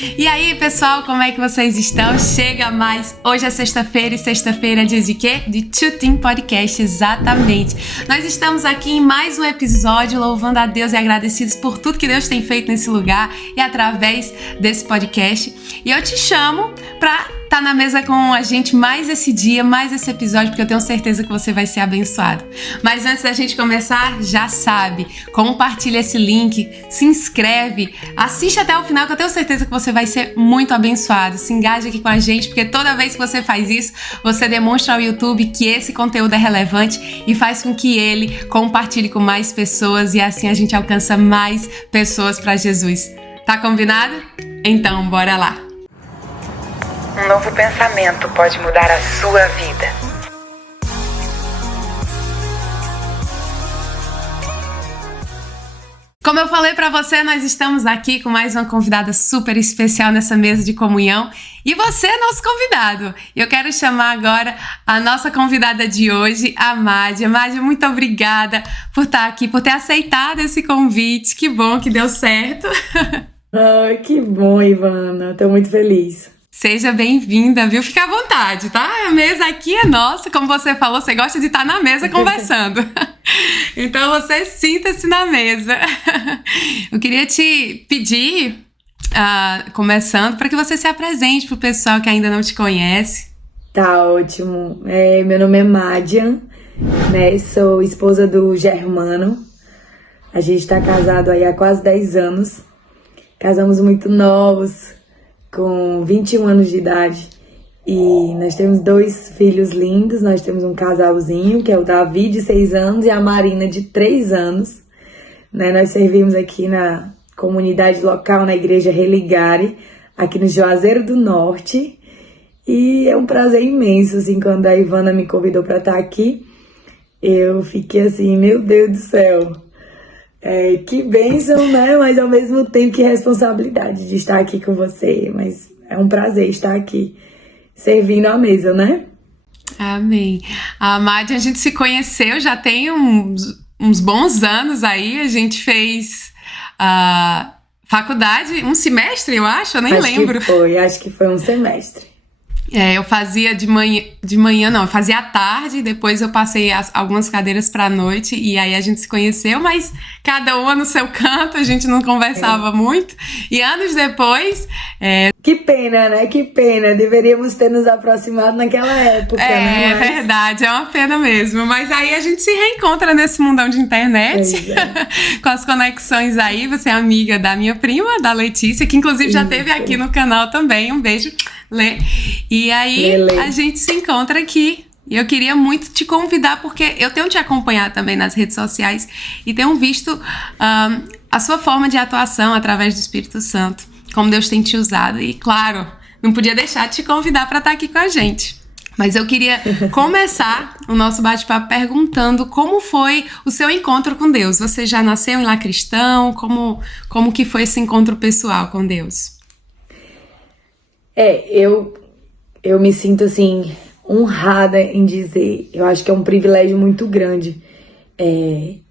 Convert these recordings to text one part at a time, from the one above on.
E aí, pessoal, como é que vocês estão? Chega mais! Hoje é sexta-feira e sexta-feira é dia de quê? De Tutim Podcast, exatamente. Nós estamos aqui em mais um episódio louvando a Deus e agradecidos por tudo que Deus tem feito nesse lugar e através desse podcast. E eu te chamo pra estar na mesa com a gente mais esse dia, mais esse episódio, porque eu tenho certeza que você vai ser abençoado. Mas antes da gente começar, já sabe, compartilha esse link, se inscreve, assiste até o final que eu tenho certeza que você vai ser muito abençoado. Se engaje aqui com a gente, porque toda vez que você faz isso, você demonstra ao YouTube que esse conteúdo é relevante e faz com que ele compartilhe com mais pessoas e assim a gente alcança mais pessoas para Jesus. Tá combinado? Então, bora lá! Um novo pensamento pode mudar a sua vida. Como eu falei pra você, nós estamos aqui com mais uma convidada super especial nessa mesa de comunhão e você é nosso convidado. Eu quero chamar agora a nossa convidada de hoje, a Mádia. Mádia, muito obrigada por estar aqui, por ter aceitado esse convite. Que bom que deu certo. Que bom, Ivana. Tô muito feliz. Seja bem-vinda, viu? Fica à vontade, tá? A mesa aqui é nossa, como você falou, você gosta de estar na mesa conversando. Então você sinta-se na mesa. Eu queria te pedir, começando, para que você se apresente para o pessoal que ainda não te conhece. Tá ótimo. Meu nome é Mádia, né? Sou esposa do Germano. A gente tá casado aí há quase 10 anos. Casamos muito novos, com 21 anos de idade, e nós temos 2 filhos lindos. Nós temos um casalzinho, que é o Davi, de 6 anos, e a Marina, de 3 anos. Né? Nós servimos aqui na comunidade local, na igreja Religare, aqui no Juazeiro do Norte, e é um prazer imenso, assim, quando a Ivana me convidou para estar aqui, eu fiquei assim, meu Deus do céu, que bênção, né? Mas ao mesmo tempo que responsabilidade de estar aqui com você. Mas é um prazer estar aqui servindo à mesa, né? Amém. A Mádia, a gente se conheceu já tem uns bons anos aí. A gente fez faculdade, um semestre, eu acho, eu nem lembro. Acho que foi um semestre. Eu fazia de manhã não, eu fazia à tarde, depois eu passei algumas cadeiras pra noite e aí a gente se conheceu, mas cada uma no seu canto, a gente não conversava muito. E anos depois... Que pena, né? Que pena, deveríamos ter nos aproximado naquela época, né? É verdade, é uma pena mesmo, mas aí a gente se reencontra nesse mundão de internet, com as conexões aí. Você é amiga da minha prima, da Letícia, que inclusive já esteve aqui no canal também, um beijo, Lê. E aí a gente se encontra aqui. E eu queria muito te convidar, porque eu tenho te acompanhado também nas redes sociais e tenho visto a sua forma de atuação através do Espírito Santo, como Deus tem te usado. E claro, não podia deixar de te convidar para estar aqui com a gente. Mas eu queria começar o nosso bate-papo perguntando como foi o seu encontro com Deus. Você já nasceu em lar cristão? Como que foi esse encontro pessoal com Deus? Eu me sinto, assim, honrada em dizer, eu acho que é um privilégio muito grande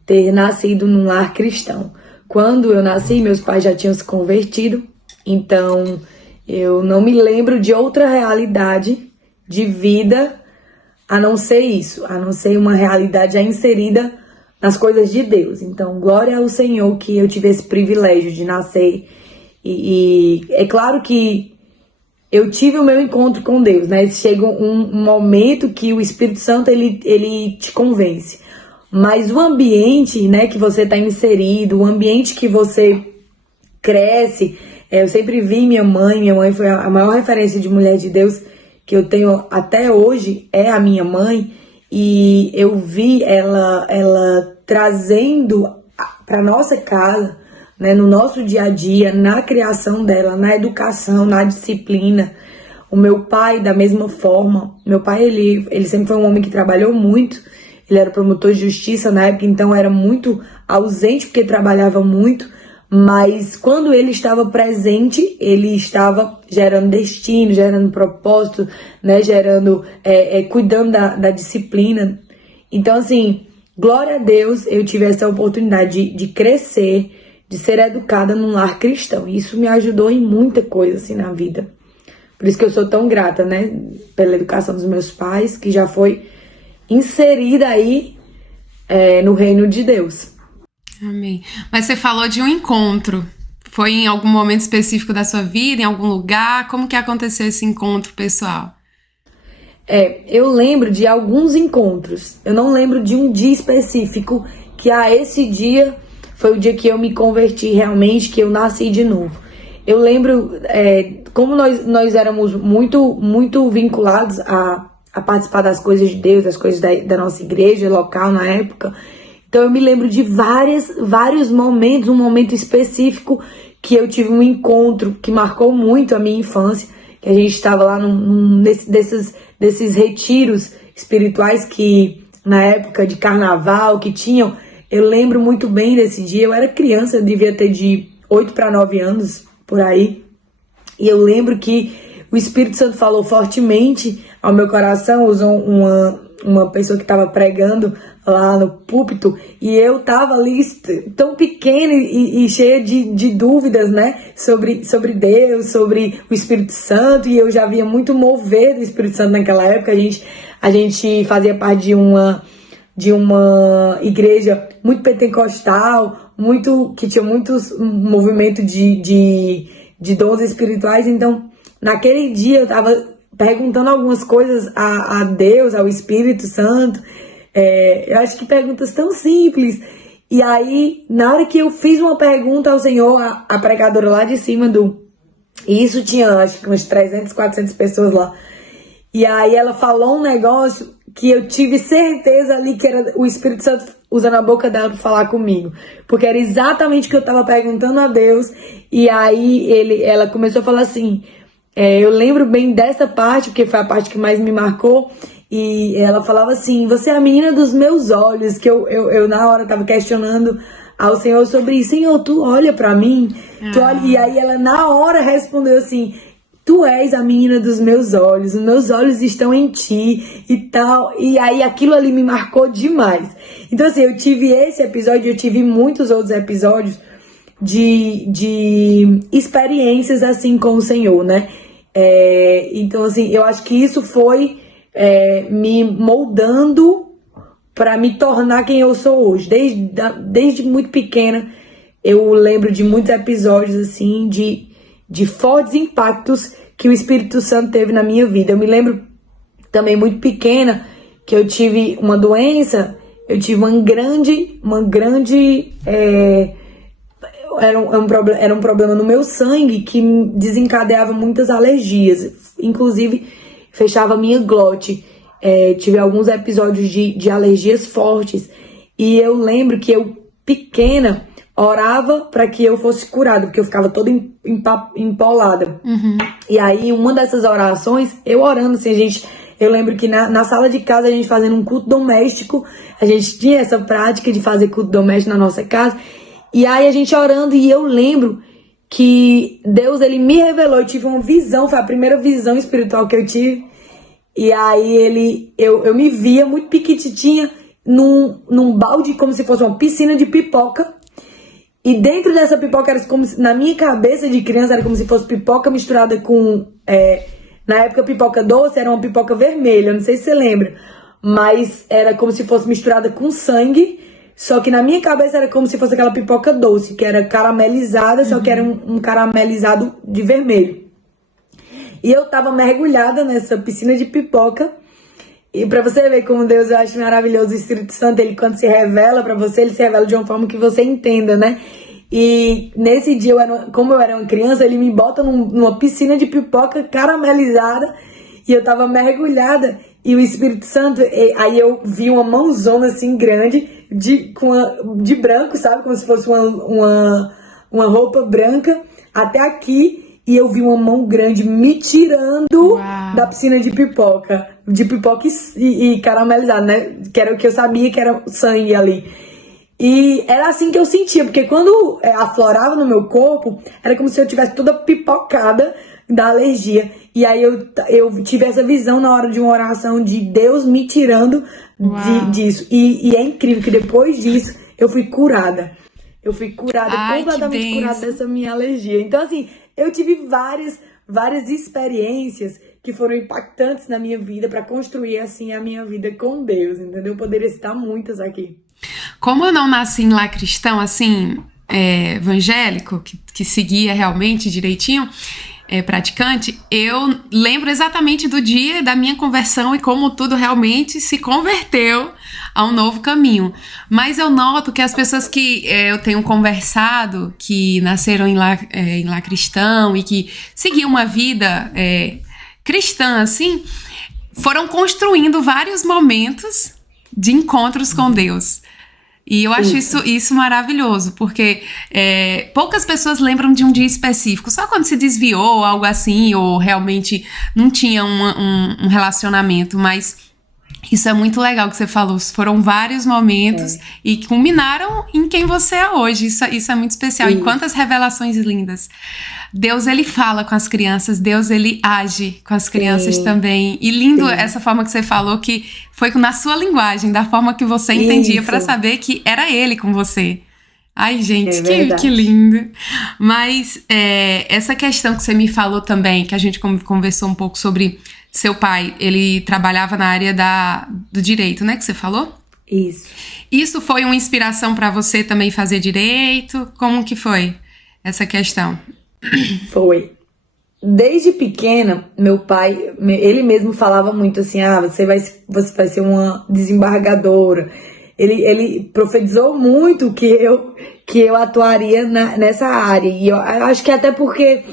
ter nascido num lar cristão. Quando eu nasci, meus pais já tinham se convertido, então eu não me lembro de outra realidade de vida a não ser isso, a não ser uma realidade já inserida nas coisas de Deus. Então, glória ao Senhor que eu tive esse privilégio de nascer. E é claro que eu tive o meu encontro com Deus, né? Chega um momento que o Espírito Santo, ele te convence. Mas o ambiente, né, que você está inserido, o ambiente que você cresce... eu sempre vi minha mãe foi a maior referência de mulher de Deus que eu tenho até hoje, é a minha mãe. E eu vi ela trazendo para nossa casa, né, no nosso dia a dia, na criação dela, na educação, na disciplina. O meu pai, da mesma forma. Meu pai, ele sempre foi um homem que trabalhou muito. Ele era promotor de justiça na época, então era muito ausente porque trabalhava muito. Mas quando ele estava presente, ele estava gerando destino, gerando propósito, né, cuidando da disciplina. Então, assim, glória a Deus, eu tive essa oportunidade de crescer, de ser educada num lar cristão. E isso me ajudou em muita coisa, assim, na vida. Por isso que eu sou tão grata, né? Pela educação dos meus pais, que já foi inserida aí no reino de Deus. Amém. Mas você falou de um encontro. Foi em algum momento específico da sua vida, em algum lugar? Como que aconteceu esse encontro pessoal? Eu lembro de alguns encontros. Eu não lembro de um dia específico, que esse dia foi o dia que eu me converti realmente, que eu nasci de novo. Eu lembro, como nós éramos muito vinculados a participar das coisas de Deus, das coisas da nossa igreja local na época. Então eu me lembro de vários momentos, um momento específico que eu tive um encontro que marcou muito a minha infância, que a gente estava lá desses retiros espirituais que na época de carnaval que tinham. Eu lembro muito bem desse dia. Eu era criança, eu devia ter de 8 para 9 anos, por aí. E eu lembro que o Espírito Santo falou fortemente ao meu coração, usou uma pessoa que estava pregando lá no púlpito, e eu estava ali tão pequena e cheia de dúvidas, né, sobre Deus, sobre o Espírito Santo, e eu já via muito mover do Espírito Santo naquela época. A gente fazia parte de uma igreja muito pentecostal, que tinha muitos movimento de dons espirituais. Então, naquele dia eu estava perguntando algumas coisas a Deus, ao Espírito Santo. Eu acho que perguntas tão simples. E aí, na hora que eu fiz uma pergunta ao Senhor, a pregadora lá de cima e isso tinha, acho que umas 300, 400 pessoas lá. E aí ela falou um negócio que eu tive certeza ali que era o Espírito Santo usando a boca dela para falar comigo. Porque era exatamente o que eu estava perguntando a Deus. E aí ela começou a falar assim, eu lembro bem dessa parte, porque foi a parte que mais me marcou. E ela falava assim, você é a menina dos meus olhos, que eu na hora tava questionando ao Senhor sobre isso. Senhor, tu olha pra mim? Tu olha? E aí ela na hora respondeu assim, tu és a menina dos meus olhos, os meus olhos estão em ti e tal. E aí aquilo ali me marcou demais. Então assim, eu tive esse episódio, eu tive muitos outros episódios de experiências assim com o Senhor, né? Então assim, eu acho que isso foi me moldando para me tornar quem eu sou hoje. Desde muito pequena, eu lembro de muitos episódios assim, de fortes impactos que o Espírito Santo teve na minha vida. Eu me lembro também muito pequena que eu tive uma doença, eu tive uma grande era um problema no meu sangue que desencadeava muitas alergias, inclusive fechava a minha glote. Tive alguns episódios de alergias fortes. E eu lembro que eu, pequena, orava para que eu fosse curada, porque eu ficava toda empolada. Uhum. E aí, uma dessas orações, eu orando assim, eu lembro que na sala de casa, a gente fazendo um culto doméstico, a gente tinha essa prática de fazer culto doméstico na nossa casa. E aí, a gente orando, e eu lembro que Deus, ele me revelou, eu tive uma visão, foi a primeira visão espiritual que eu tive. E aí eu me via muito piquititinha num balde, como se fosse uma piscina de pipoca. E dentro dessa pipoca, era como se, na minha cabeça de criança, era como se fosse pipoca misturada com... na época, pipoca doce era uma pipoca vermelha, não sei se você lembra. Mas era como se fosse misturada com sangue. Só que na minha cabeça era como se fosse aquela pipoca doce, que era caramelizada, só que era um caramelizado de vermelho. E eu tava mergulhada nessa piscina de pipoca. E pra você ver como Deus, eu acho maravilhoso, o Espírito Santo, ele quando se revela pra você, ele se revela de uma forma que você entenda, né? E nesse dia, como eu era uma criança, ele me bota numa piscina de pipoca caramelizada. E eu tava mergulhada. E o Espírito Santo, aí eu vi uma mãozona assim grande, de branco, sabe? Como se fosse uma roupa branca até aqui. E eu vi uma mão grande me tirando da piscina de pipoca e caramelizado, né? Que era o que eu sabia que era sangue ali. E era assim que eu sentia, porque quando aflorava no meu corpo, era como se eu tivesse toda pipocada da alergia. E aí eu tive essa visão na hora de uma oração de Deus me tirando disso. E é incrível que depois disso eu fui curada. eu fui curada, Ai, que completamente curada bênção. dessa minha alergia. Então, assim, eu tive várias experiências que foram impactantes na minha vida para construir, assim, a minha vida com Deus, entendeu? Eu poderia citar muitas aqui. Como eu não nasci em lar cristão, assim, evangélico, que seguia realmente direitinho, praticante, eu lembro exatamente do dia da minha conversão e como tudo realmente se converteu a um novo caminho. Mas eu noto que as pessoas que eu tenho conversado, que nasceram em lar cristão e que seguiam uma vida cristã, assim, foram construindo vários momentos de encontros com Deus. E eu acho isso maravilhoso, porque poucas pessoas lembram de um dia específico, só quando se desviou, algo assim, ou realmente não tinha um relacionamento, mas isso é muito legal que você falou, foram vários momentos e que culminaram em quem você é hoje, isso é muito especial, e quantas revelações lindas. Deus, ele fala com as crianças, Deus, ele age com as crianças também, e lindo essa forma que você falou, que foi na sua linguagem, da forma que você entendia, para saber que era ele com você. Ai, gente, que lindo. Mas essa questão que você me falou também, que a gente conversou um pouco sobre seu pai, ele trabalhava na área do direito, né, que você falou? Isso foi uma inspiração para você também fazer direito? Como que foi essa questão? Foi. Desde pequena, meu pai, ele mesmo falava muito assim, você vai ser uma desembargadora. Ele profetizou muito que eu atuaria nessa área. E eu acho que até porque,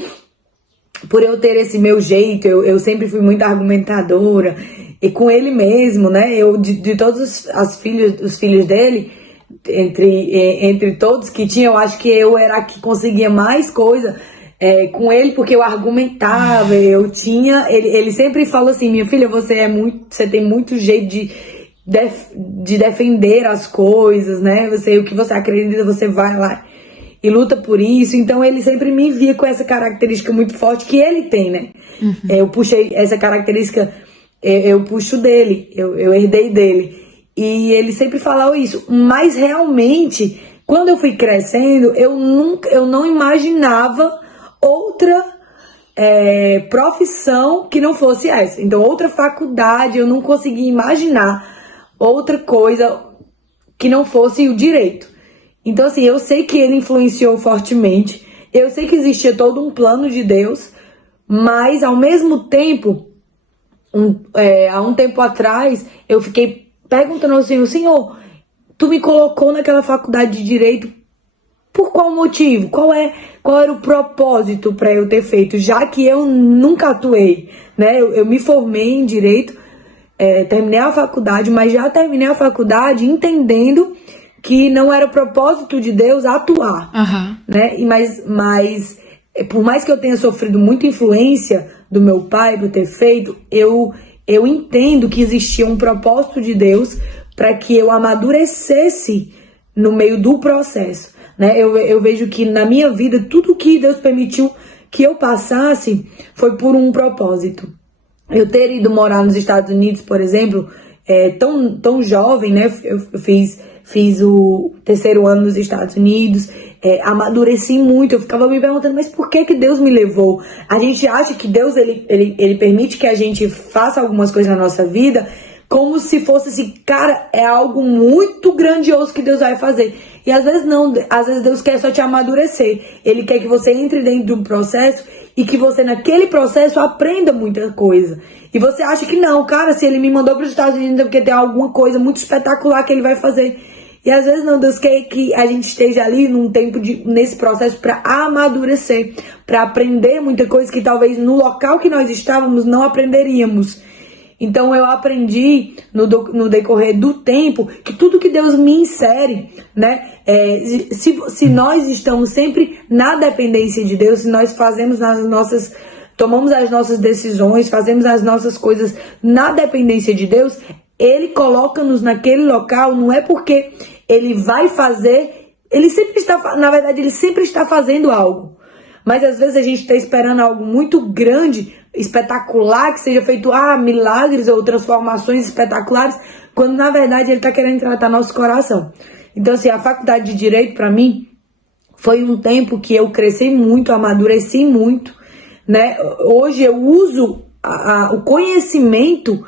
por eu ter esse meu jeito, eu sempre fui muito argumentadora. E com ele mesmo, né? De todos os filhos dele, entre todos que tinha, eu acho que eu era a que conseguia mais coisa com ele, porque eu argumentava, ele sempre falou assim, minha filha, você tem muito jeito de defender as coisas, né? O que você acredita, você vai lá e luta por isso. Então ele sempre me via com essa característica muito forte que ele tem, né? Eu puxei essa característica, eu puxo dele, eu herdei dele. E ele sempre falava isso, mas realmente, quando eu fui crescendo, eu não imaginava outra profissão que não fosse essa. Então, outra faculdade, eu não conseguia imaginar outra coisa que não fosse o direito. Então, assim, eu sei que ele influenciou fortemente, eu sei que existia todo um plano de Deus, mas, ao mesmo tempo, há um tempo atrás, eu fiquei perguntando assim, Senhor, tu me colocou naquela faculdade de direito por qual motivo? Qual era o propósito para eu ter feito? Já que eu nunca atuei, né? Eu me formei em direito, terminei a faculdade, mas já terminei a faculdade entendendo que não era o propósito de Deus atuar, né? Mas por mais que eu tenha sofrido muita influência do meu pai por ter feito, eu entendo que existia um propósito de Deus para que eu amadurecesse no meio do processo, né? Eu vejo que na minha vida, tudo que Deus permitiu que eu passasse foi por um propósito. Eu ter ido morar nos Estados Unidos, por exemplo, tão jovem, né? Eu fiz o 3º ano nos Estados Unidos, amadureci muito. Eu ficava me perguntando, mas por que Deus me levou? A gente acha que Deus ele permite que a gente faça algumas coisas na nossa vida como se fosse assim, cara, é algo muito grandioso que Deus vai fazer. E às vezes não, às vezes Deus quer só te amadurecer. Ele quer que você entre dentro de um processo e que você naquele processo aprenda muita coisa. E você acha que não, cara, se ele me mandou para os Estados Unidos é porque tem alguma coisa muito espetacular que ele vai fazer. E às vezes não, Deus quer que a gente esteja ali nesse processo para amadurecer, para aprender muita coisa que talvez no local que nós estávamos não aprenderíamos. Então eu aprendi no decorrer do tempo que tudo que Deus me insere, né? Se nós estamos sempre na dependência de Deus, se nós tomamos as nossas decisões, fazemos as nossas coisas na dependência de Deus, Ele coloca-nos naquele local, não é porque Ele vai fazer, Ele sempre está fazendo algo. Mas às vezes a gente está esperando algo muito grande, espetacular, que seja feito milagres ou transformações espetaculares, quando na verdade Ele está querendo tratar nosso coração. Então assim, a faculdade de Direito para mim foi um tempo que eu cresci muito, amadureci muito, né? Hoje eu uso o conhecimento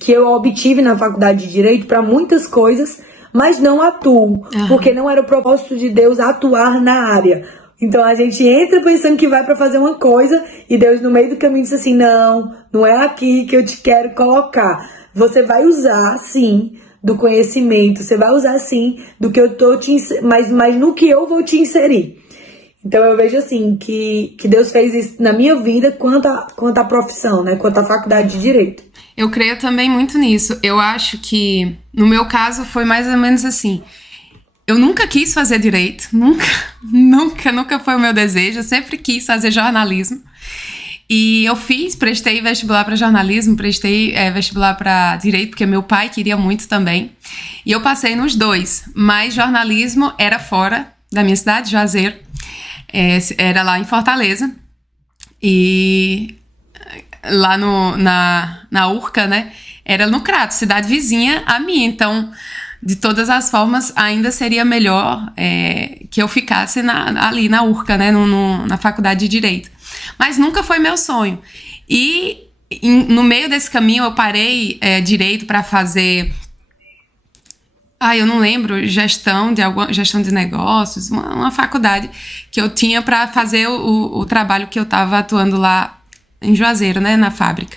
que eu obtive na faculdade de Direito para muitas coisas, mas não atuo, porque não era o propósito de Deus atuar na área. Então a gente entra pensando que vai para fazer uma coisa e Deus no meio do caminho diz assim, não é aqui que eu te quero colocar. Você vai usar, sim, do conhecimento, você vai usar, sim, do que eu tô mas no que eu vou te inserir. Então eu vejo assim, que Deus fez isso na minha vida quanto à profissão, né? Quanto à faculdade de Direito. Eu creio também muito nisso. Eu acho que, no meu caso, foi mais ou menos assim. Eu nunca quis fazer direito, nunca foi o meu desejo. Eu sempre quis fazer jornalismo. E eu prestei vestibular para jornalismo, prestei vestibular para direito, porque meu pai queria muito também. E eu passei nos dois, mas jornalismo era fora da minha cidade, Juazeiro. Era lá em Fortaleza. E lá na Urca, né? Era no Crato, cidade vizinha a mim. Então, de todas as formas, ainda seria melhor que eu ficasse ali na Urca, né? Na faculdade de Direito. Mas nunca foi meu sonho. E no meio desse caminho eu parei Direito para fazer... eu não lembro, gestão de negócios, uma faculdade que eu tinha para fazer o trabalho que eu estava atuando lá em Juazeiro, né, na fábrica.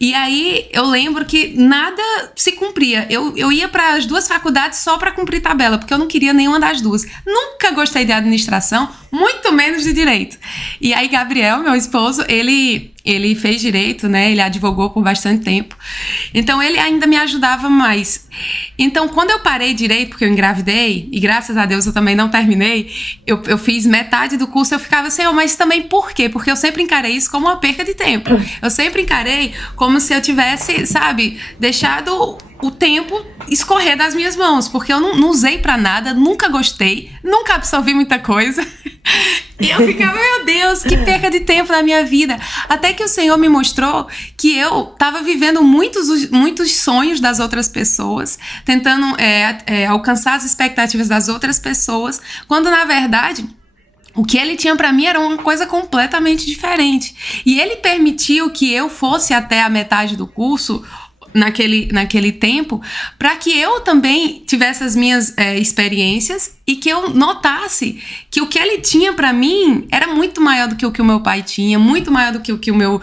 E aí eu lembro que nada se cumpria. Eu ia para as duas faculdades só para cumprir tabela, porque eu não queria nenhuma das duas. Nunca gostei de administração, muito menos de direito. E aí Gabriel, meu esposo, ele fez direito, né? Ele advogou por bastante tempo. Então, ele ainda me ajudava mais. Então, quando eu parei direito, porque eu engravidei, e graças a Deus eu também não terminei, eu fiz metade do curso, eu ficava assim, mas também por quê? Porque eu sempre encarei isso como uma perca de tempo. Eu sempre encarei como se eu tivesse, sabe, deixado o tempo escorrer das minhas mãos, porque eu não usei pra nada, nunca gostei, nunca absorvi muita coisa. E eu ficava, meu Deus, que perca de tempo na minha vida. Até que o Senhor me mostrou que eu estava vivendo muitos sonhos das outras pessoas, tentando alcançar as expectativas das outras pessoas, quando na verdade o que ele tinha para mim era uma coisa completamente diferente. E ele permitiu que eu fosse até a metade do curso naquele tempo, para que eu também tivesse as minhas experiências e que eu notasse que o que ele tinha para mim era muito maior do que o que o meu pai tinha, muito maior do que o que o meu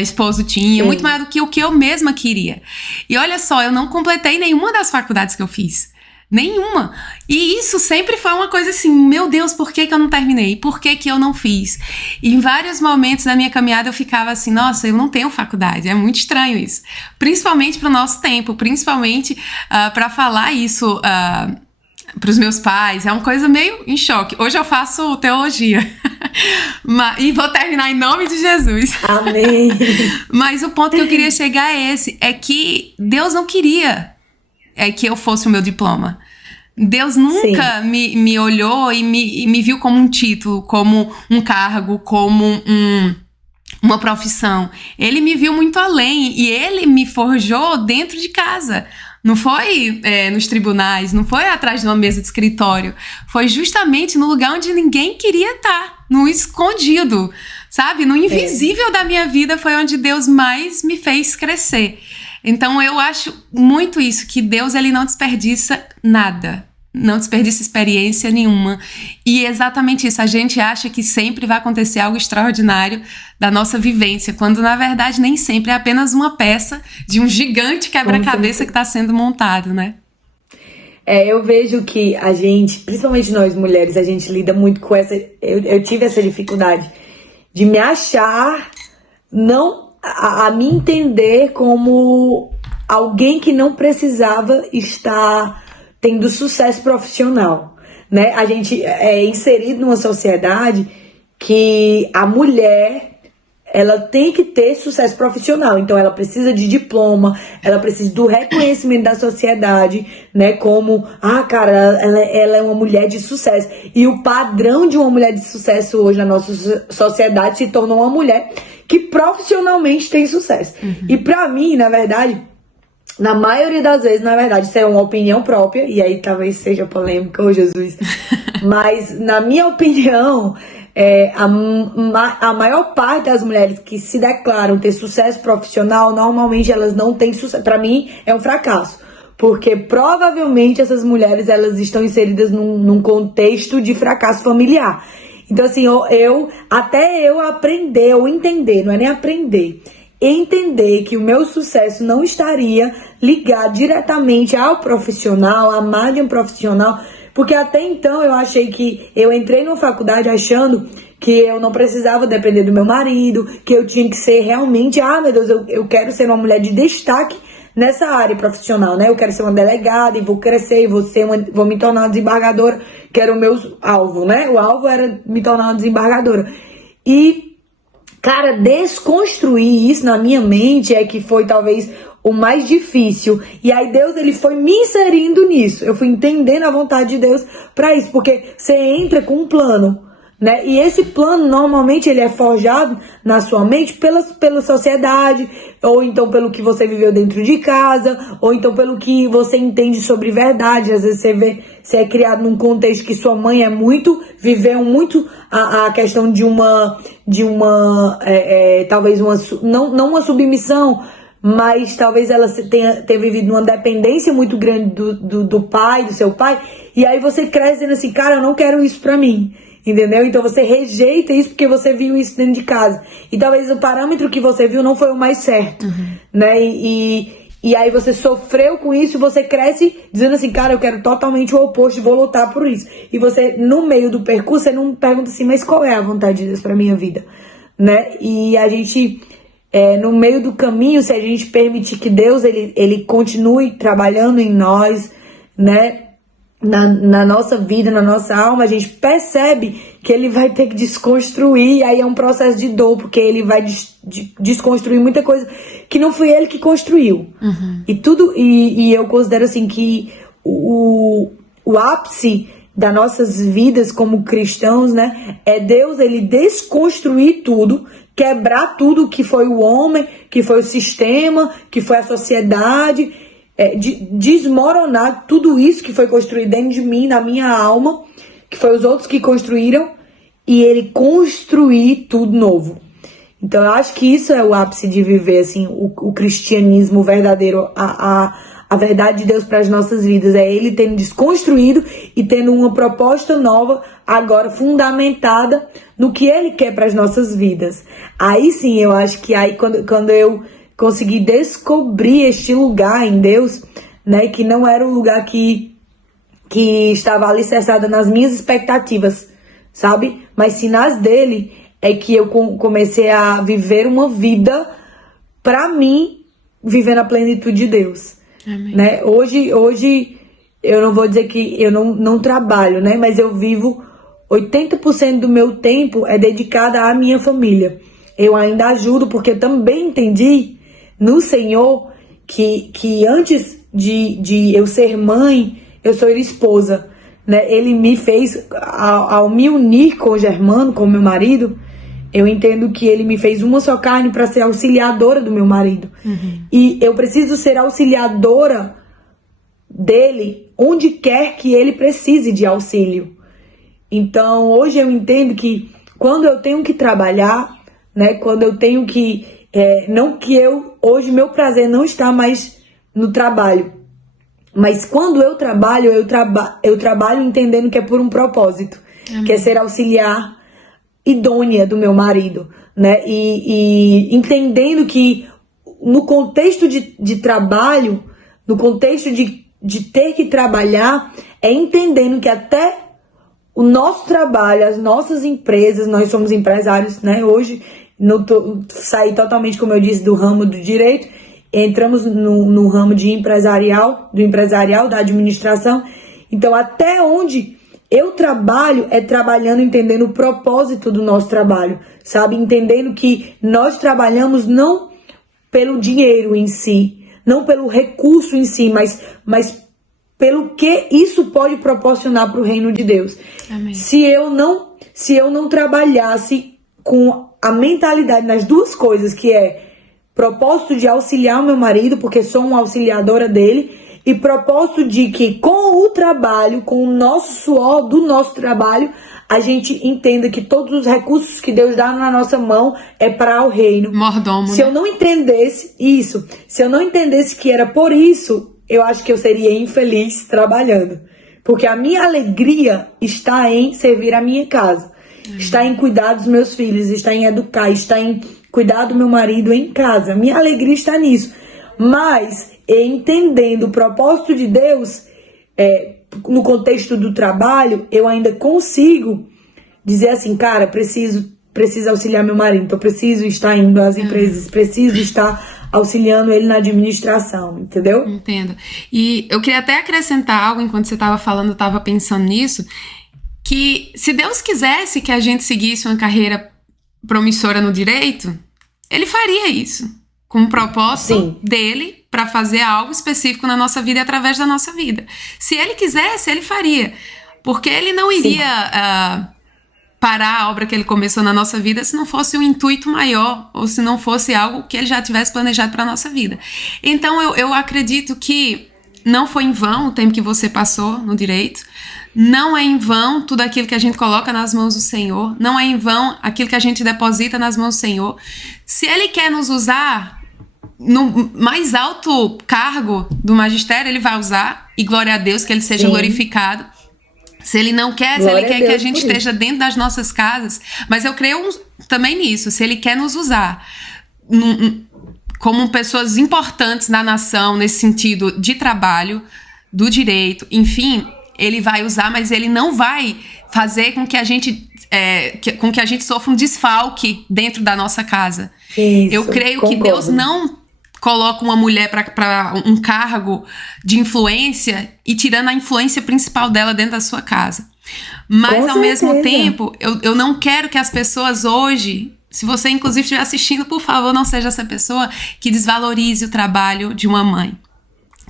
esposo tinha, muito maior do que o que eu mesma queria. E olha só, eu não completei nenhuma das faculdades que eu fiz. Nenhuma. E isso sempre foi uma coisa assim, meu Deus, por que eu não terminei? Por que eu não fiz? E em vários momentos da minha caminhada eu ficava assim, nossa, eu não tenho faculdade. É muito estranho isso. Principalmente para o nosso tempo, principalmente para falar isso para os meus pais. É uma coisa meio em choque. Hoje eu faço teologia. E vou terminar em nome de Jesus. Amém. Mas o ponto que eu queria chegar é esse, é que Deus não queria que eu fosse o meu diploma. Deus nunca me olhou e me viu como um título, como um cargo, como uma profissão. Ele me viu muito além e ele me forjou dentro de casa. Não foi nos tribunais, não foi atrás de uma mesa de escritório. Foi justamente no lugar onde ninguém queria estar, no escondido, sabe? No invisível da minha vida foi onde Deus mais me fez crescer. Então eu acho muito isso, que Deus ele não desperdiça nada, não desperdiça experiência nenhuma. E é exatamente isso, a gente acha que sempre vai acontecer algo extraordinário da nossa vivência, quando na verdade nem sempre é apenas uma peça de um gigante quebra-cabeça que está sendo montado, né? Eu vejo que a gente, principalmente nós mulheres, a gente lida muito com essa... Eu tive essa dificuldade de me achar, a me entender como alguém que não precisava estar tendo sucesso profissional, né? A gente é inserido numa sociedade que a mulher, ela tem que ter sucesso profissional, então ela precisa de diploma, ela precisa do reconhecimento da sociedade, né? Como, cara, ela é uma mulher de sucesso. E o padrão de uma mulher de sucesso hoje na nossa sociedade se tornou uma mulher que profissionalmente tem sucesso. E pra mim, na verdade, na maioria das vezes, na verdade, isso é uma opinião própria, e aí talvez seja polêmica, Jesus. Mas, na minha opinião, a maior parte das mulheres que se declaram ter sucesso profissional, normalmente elas não têm sucesso. Pra mim, é um fracasso. Porque provavelmente essas mulheres, elas estão inseridas num contexto de fracasso familiar. Então, assim, até eu aprender ou entender, não é nem aprender, entender que o meu sucesso não estaria ligado diretamente ao profissional, à má de um profissional, porque até então eu achei que eu entrei numa faculdade achando que eu não precisava depender do meu marido, que eu tinha que ser realmente, meu Deus, eu quero ser uma mulher de destaque nessa área profissional, né? Eu quero ser uma delegada e vou crescer e vou me tornar uma desembargadora, que era o meu alvo, né? O alvo era me tornar uma desembargadora. E, cara, desconstruir isso na minha mente é que foi talvez o mais difícil. E aí Deus, ele foi me inserindo nisso. Eu fui entendendo a vontade de Deus pra isso, porque você entra com um plano, né? E esse plano, normalmente, ele é forjado na sua mente pela sociedade, ou então pelo que você viveu dentro de casa, ou então pelo que você entende sobre verdade. Às vezes você é criado num contexto que sua mãe viveu muito a questão de talvez não uma submissão, mas talvez ela tenha vivido uma dependência muito grande do pai, do seu pai, e aí você cresce dizendo assim, cara, eu não quero isso pra mim. Entendeu? Então você rejeita isso porque você viu isso dentro de casa. E talvez o parâmetro que você viu não foi o mais certo, né? E aí você sofreu com isso e você cresce dizendo assim, cara, eu quero totalmente o oposto e vou lutar por isso. E você, no meio do percurso, você não pergunta assim, mas qual é a vontade de Deus pra minha vida? Né? E a gente, no meio do caminho, se a gente permitir que Deus, ele continue trabalhando em nós, né? Na nossa vida, na nossa alma, a gente percebe que ele vai ter que desconstruir, e aí é um processo de dor, porque ele vai desconstruir muita coisa que não foi ele que construiu. E eu considero assim que o ápice das nossas vidas como cristãos, né, é Deus, ele desconstruir tudo, quebrar tudo que foi o homem, que foi o sistema, que foi a sociedade, desmoronar tudo isso que foi construído dentro de mim, na minha alma, que foi os outros que construíram, e ele construir tudo novo. Então eu acho que isso é o ápice de viver assim, o cristianismo verdadeiro, a verdade de Deus para as nossas vidas, é ele tendo desconstruído e tendo uma proposta nova, agora fundamentada no que ele quer para as nossas vidas. Aí sim, eu acho que aí quando eu consegui descobrir este lugar em Deus, né, que não era um lugar que estava alicerçada nas minhas expectativas, sabe? Mas sim nas dele, é que eu comecei a viver uma vida pra mim, viver na plenitude de Deus. Amém. Né? Hoje eu não vou dizer que eu não trabalho, né, mas eu vivo 80% do meu tempo é dedicada à minha família. Eu ainda ajudo porque eu também entendi no Senhor que antes de eu ser mãe, eu sou esposa, né? Ele me fez, ao me unir com o Germano, com o meu marido, eu entendo que ele me fez uma só carne para ser auxiliadora do meu marido. E eu preciso ser auxiliadora dele onde quer que ele precise de auxílio. Então, hoje eu entendo que quando eu tenho que trabalhar, né? Quando eu tenho que hoje meu prazer não está mais no trabalho, mas quando eu trabalho, eu trabalho entendendo que é por um propósito. Amém. Que é ser auxiliar idônea do meu marido, né? E entendendo que no contexto de trabalho, no contexto de ter que trabalhar, é entendendo que até o nosso trabalho, as nossas empresas, nós somos empresários, né? Hoje saí totalmente, como eu disse, do ramo do direito, entramos no ramo do empresarial, da administração. Então, até onde eu trabalho é trabalhando, entendendo o propósito do nosso trabalho, sabe? Entendendo que nós trabalhamos não pelo dinheiro em si, não pelo recurso em si, mas pelo que isso pode proporcionar para o reino de Deus. Amém. Se eu não trabalhasse com a mentalidade nas duas coisas, que é propósito de auxiliar o meu marido, porque sou uma auxiliadora dele, e propósito de que com o trabalho, com o nosso suor do nosso trabalho, a gente entenda que todos os recursos que Deus dá na nossa mão é para o reino. Mordomo, Se eu não entendesse isso, se eu não entendesse que era por isso, eu acho que eu seria infeliz trabalhando. Porque a minha alegria está em servir a minha casa, está em cuidar dos meus filhos, está em educar, está em cuidar do meu marido em casa. Minha alegria está nisso. Mas, entendendo o propósito de Deus, no contexto do trabalho, eu ainda consigo dizer assim, cara, preciso auxiliar meu marido, então preciso estar indo às empresas, preciso estar auxiliando ele na administração, entendeu? Entendo. E eu queria até acrescentar algo, enquanto você estava falando, eu estava pensando nisso, que se Deus quisesse que a gente seguisse uma carreira promissora no direito, ele faria isso, com um propósito dele para fazer algo específico na nossa vida e através da nossa vida. Se ele quisesse, ele faria, porque ele não iria parar a obra que ele começou na nossa vida se não fosse um intuito maior ou se não fosse algo que ele já tivesse planejado para a nossa vida. Então eu acredito que não foi em vão o tempo que você passou no direito, não é em vão tudo aquilo que a gente coloca nas mãos do Senhor, não é em vão aquilo que a gente deposita nas mãos do Senhor. Se ele quer nos usar no mais alto cargo do magistério, ele vai usar, e glória a Deus que ele seja glorificado. Se ele não quer, se ele quer que a gente esteja dentro das nossas casas, mas eu creio também nisso, se ele quer nos usar como pessoas importantes na nação, nesse sentido de trabalho, do direito, enfim, ele vai usar, mas ele não vai fazer com que a gente sofra um desfalque dentro da nossa casa. Isso, eu creio concordo. que Deus não coloca uma mulher para um cargo de influência e tirando a influência principal dela dentro da sua casa. Mas, ao mesmo tempo, eu não quero que as pessoas hoje, se você inclusive estiver assistindo, por favor, não seja essa pessoa que desvalorize o trabalho de uma mãe,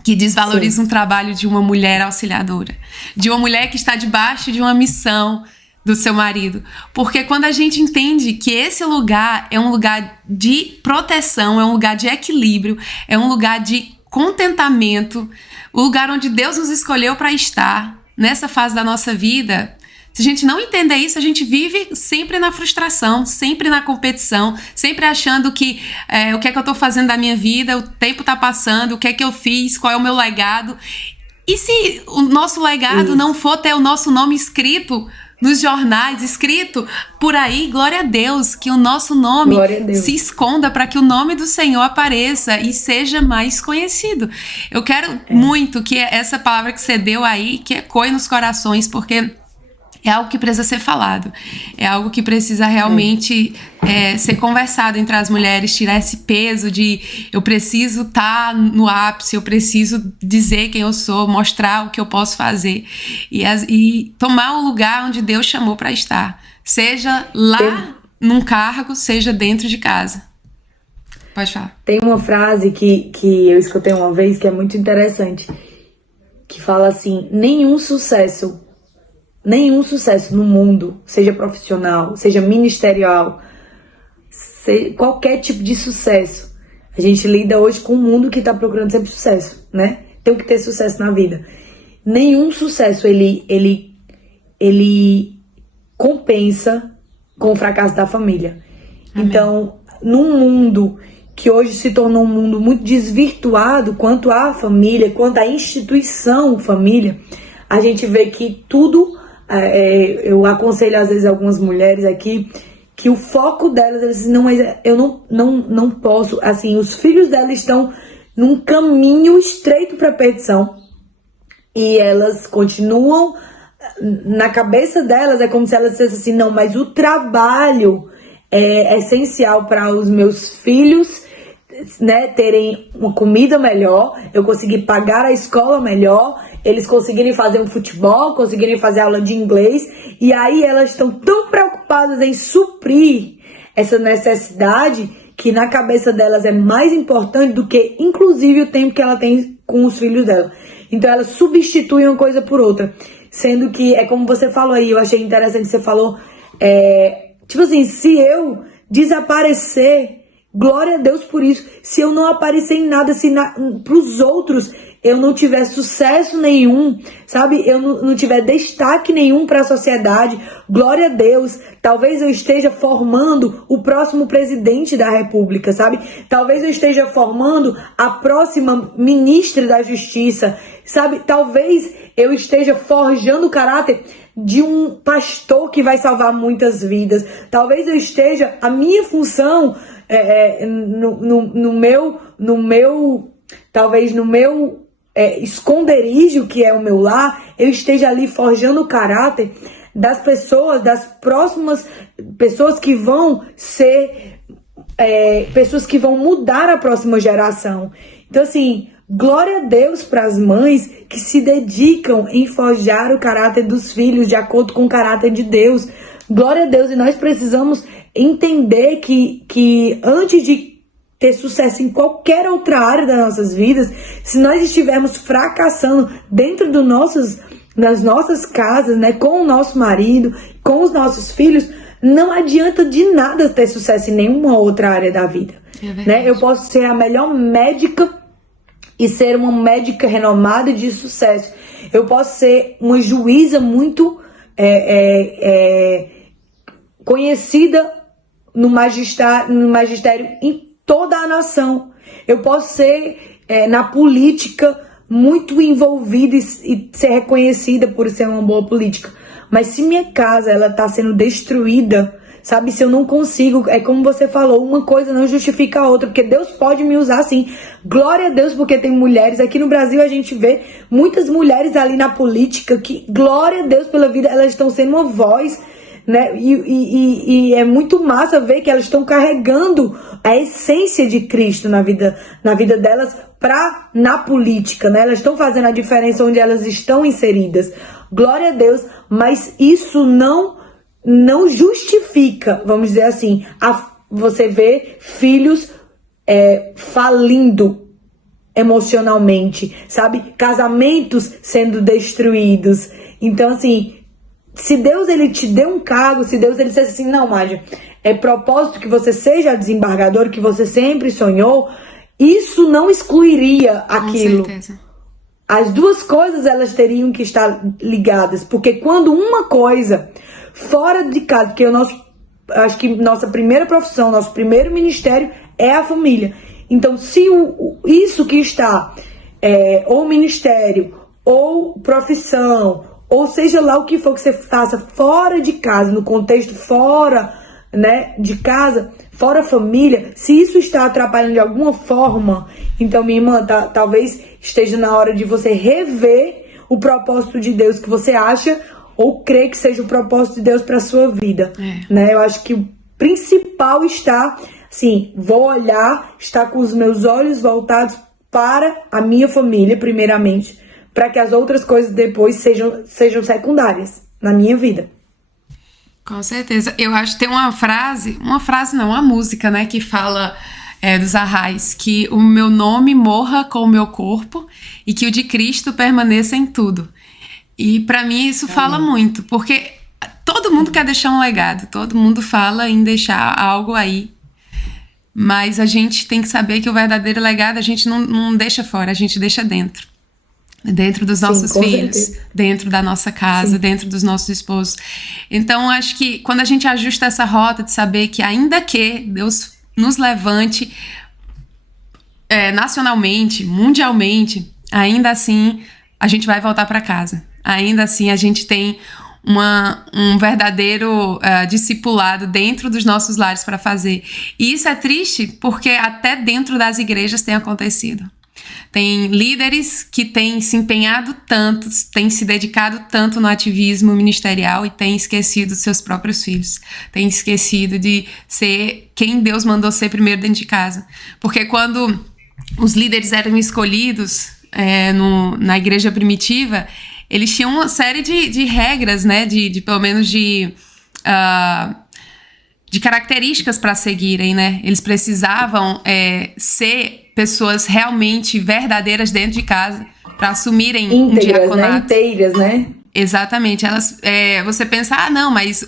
que desvalorize um trabalho de uma mulher auxiliadora, de uma mulher que está debaixo de uma missão do seu marido. Porque quando a gente entende que esse lugar é um lugar de proteção, é um lugar de equilíbrio, é um lugar de contentamento, o lugar onde Deus nos escolheu para estar nessa fase da nossa vida, se a gente não entender isso, a gente vive sempre na frustração, sempre na competição, sempre achando que o que é que eu estou fazendo da minha vida, o tempo está passando, o que é que eu fiz, qual é o meu legado. E se o nosso legado não for ter o nosso nome escrito nos jornais, escrito por aí, glória a Deus, que o nosso nome se esconda para que o nome do Senhor apareça e seja mais conhecido. Eu quero muito que essa palavra que você deu aí, que ecoe nos corações, porque é algo que precisa ser falado, é algo que precisa realmente ser conversado entre as mulheres, tirar esse peso de eu preciso estar no ápice, eu preciso dizer quem eu sou, mostrar o que eu posso fazer e tomar o lugar onde Deus chamou para estar, seja lá num cargo, seja dentro de casa. Pode falar. Tem uma frase que eu escutei uma vez que é muito interessante, que fala assim: nenhum sucesso no mundo, seja profissional, seja ministerial, qualquer tipo de sucesso. A gente lida hoje com um mundo que está procurando sempre sucesso, né? Tem que ter sucesso na vida. Nenhum sucesso ele compensa com o fracasso da família. Amém. Então, num mundo que hoje se tornou um mundo muito desvirtuado quanto à família, quanto à instituição família, a gente vê que tudo... eu aconselho às vezes algumas mulheres aqui que o foco delas, elas dizem, não, mas eu não posso, assim, os filhos delas estão num caminho estreito para a perdição e elas continuam, na cabeça delas é como se elas dissessem assim, não, mas o trabalho é essencial para os meus filhos, né, terem uma comida melhor, eu conseguir pagar a escola melhor, eles conseguirem fazer um futebol, conseguirem fazer aula de inglês, e aí elas estão tão preocupadas em suprir essa necessidade que na cabeça delas é mais importante do que, inclusive, o tempo que ela tem com os filhos dela. Então elas substituem uma coisa por outra, sendo que, é como você falou aí, eu achei interessante que você falou, tipo assim, se eu desaparecer Glória a Deus por isso. Se eu não aparecer em nada, se pros outros eu não tiver sucesso nenhum, sabe? Eu não tiver destaque nenhum para a sociedade, glória a Deus. Talvez eu esteja formando o próximo presidente da República, sabe? Talvez eu esteja formando a próxima ministra da Justiça, sabe? Talvez eu esteja forjando o caráter de um pastor que vai salvar muitas vidas. Talvez eu esteja, a minha função no meu esconderijo, que é o meu lar, eu esteja ali forjando o caráter das pessoas, das próximas pessoas que vão ser pessoas que vão mudar a próxima geração. Então, assim, glória a Deus para as mães que se dedicam em forjar o caráter dos filhos de acordo com o caráter de Deus. Glória a Deus. E nós precisamos entender que antes de ter sucesso em qualquer outra área das nossas vidas, se nós estivermos fracassando dentro das nossas casas, né, com o nosso marido, com os nossos filhos, não adianta de nada ter sucesso em nenhuma outra área da vida. Né? Eu posso ser a melhor médica e ser uma médica renomada e de sucesso. Eu posso ser uma juíza muito conhecida no magistério em toda a nação. Eu posso ser na política muito envolvida e ser reconhecida por ser uma boa política. Mas se minha casa ela está sendo destruída, sabe, se eu não consigo, é como você falou, uma coisa não justifica a outra, porque Deus pode me usar assim. Glória a Deus, porque tem mulheres, aqui no Brasil a gente vê muitas mulheres ali na política que, glória a Deus pela vida, elas estão sendo uma voz, né? E é muito massa ver que elas estão carregando a essência de Cristo na vida delas na política, né? Elas estão fazendo a diferença onde elas estão inseridas. Glória a Deus, mas isso não justifica, vamos dizer assim, você vê filhos falindo emocionalmente, sabe? Casamentos sendo destruídos. Então, assim, se Deus ele te deu um cargo, se Deus ele dissesse assim, não, Mádia, é propósito que você seja desembargador, que você sempre sonhou, isso não excluiria aquilo. Com certeza. As duas coisas elas teriam que estar ligadas, porque quando uma coisa fora de casa, porque acho que nossa primeira profissão, nosso primeiro ministério é a família. Então, se isso que está, ou ministério, ou profissão, ou seja lá o que for que você faça fora de casa, no contexto fora, né, de casa, fora família, se isso está atrapalhando de alguma forma, então, minha irmã, talvez esteja na hora de você rever o propósito de Deus que você acha ou crê que seja o propósito de Deus para sua vida, né? Eu acho que o principal está, assim, vou olhar, estar com os meus olhos voltados para a minha família, primeiramente, para que as outras coisas depois sejam secundárias na minha vida. Com certeza. Eu acho que tem uma música, né, que fala dos Arrais, que o meu nome morra com o meu corpo e que o de Cristo permaneça em tudo. E para mim isso fala muito, porque todo mundo quer deixar um legado, todo mundo fala em deixar algo aí, mas a gente tem que saber que o verdadeiro legado a gente não deixa fora, a gente deixa dentro dos nossos filhos, certeza. Dentro da nossa casa, sim. Dentro dos nossos esposos. Então acho que quando a gente ajusta essa rota de saber que ainda que Deus nos levante nacionalmente, mundialmente, ainda assim a gente vai voltar para casa. Ainda assim, a gente tem um verdadeiro discipulado dentro dos nossos lares para fazer. E isso é triste porque até dentro das igrejas tem acontecido. Tem líderes que têm se empenhado tanto, têm se dedicado tanto no ativismo ministerial e têm esquecido dos seus próprios filhos. Têm esquecido de ser quem Deus mandou ser primeiro dentro de casa. Porque quando os líderes eram escolhidos na igreja primitiva, eles tinham uma série de regras, né? De pelo menos de características para seguirem, né? Eles precisavam ser pessoas realmente verdadeiras dentro de casa para assumirem íntegras, um diaconato. Né? Inteiras, né? Exatamente. Você pensa, não, mas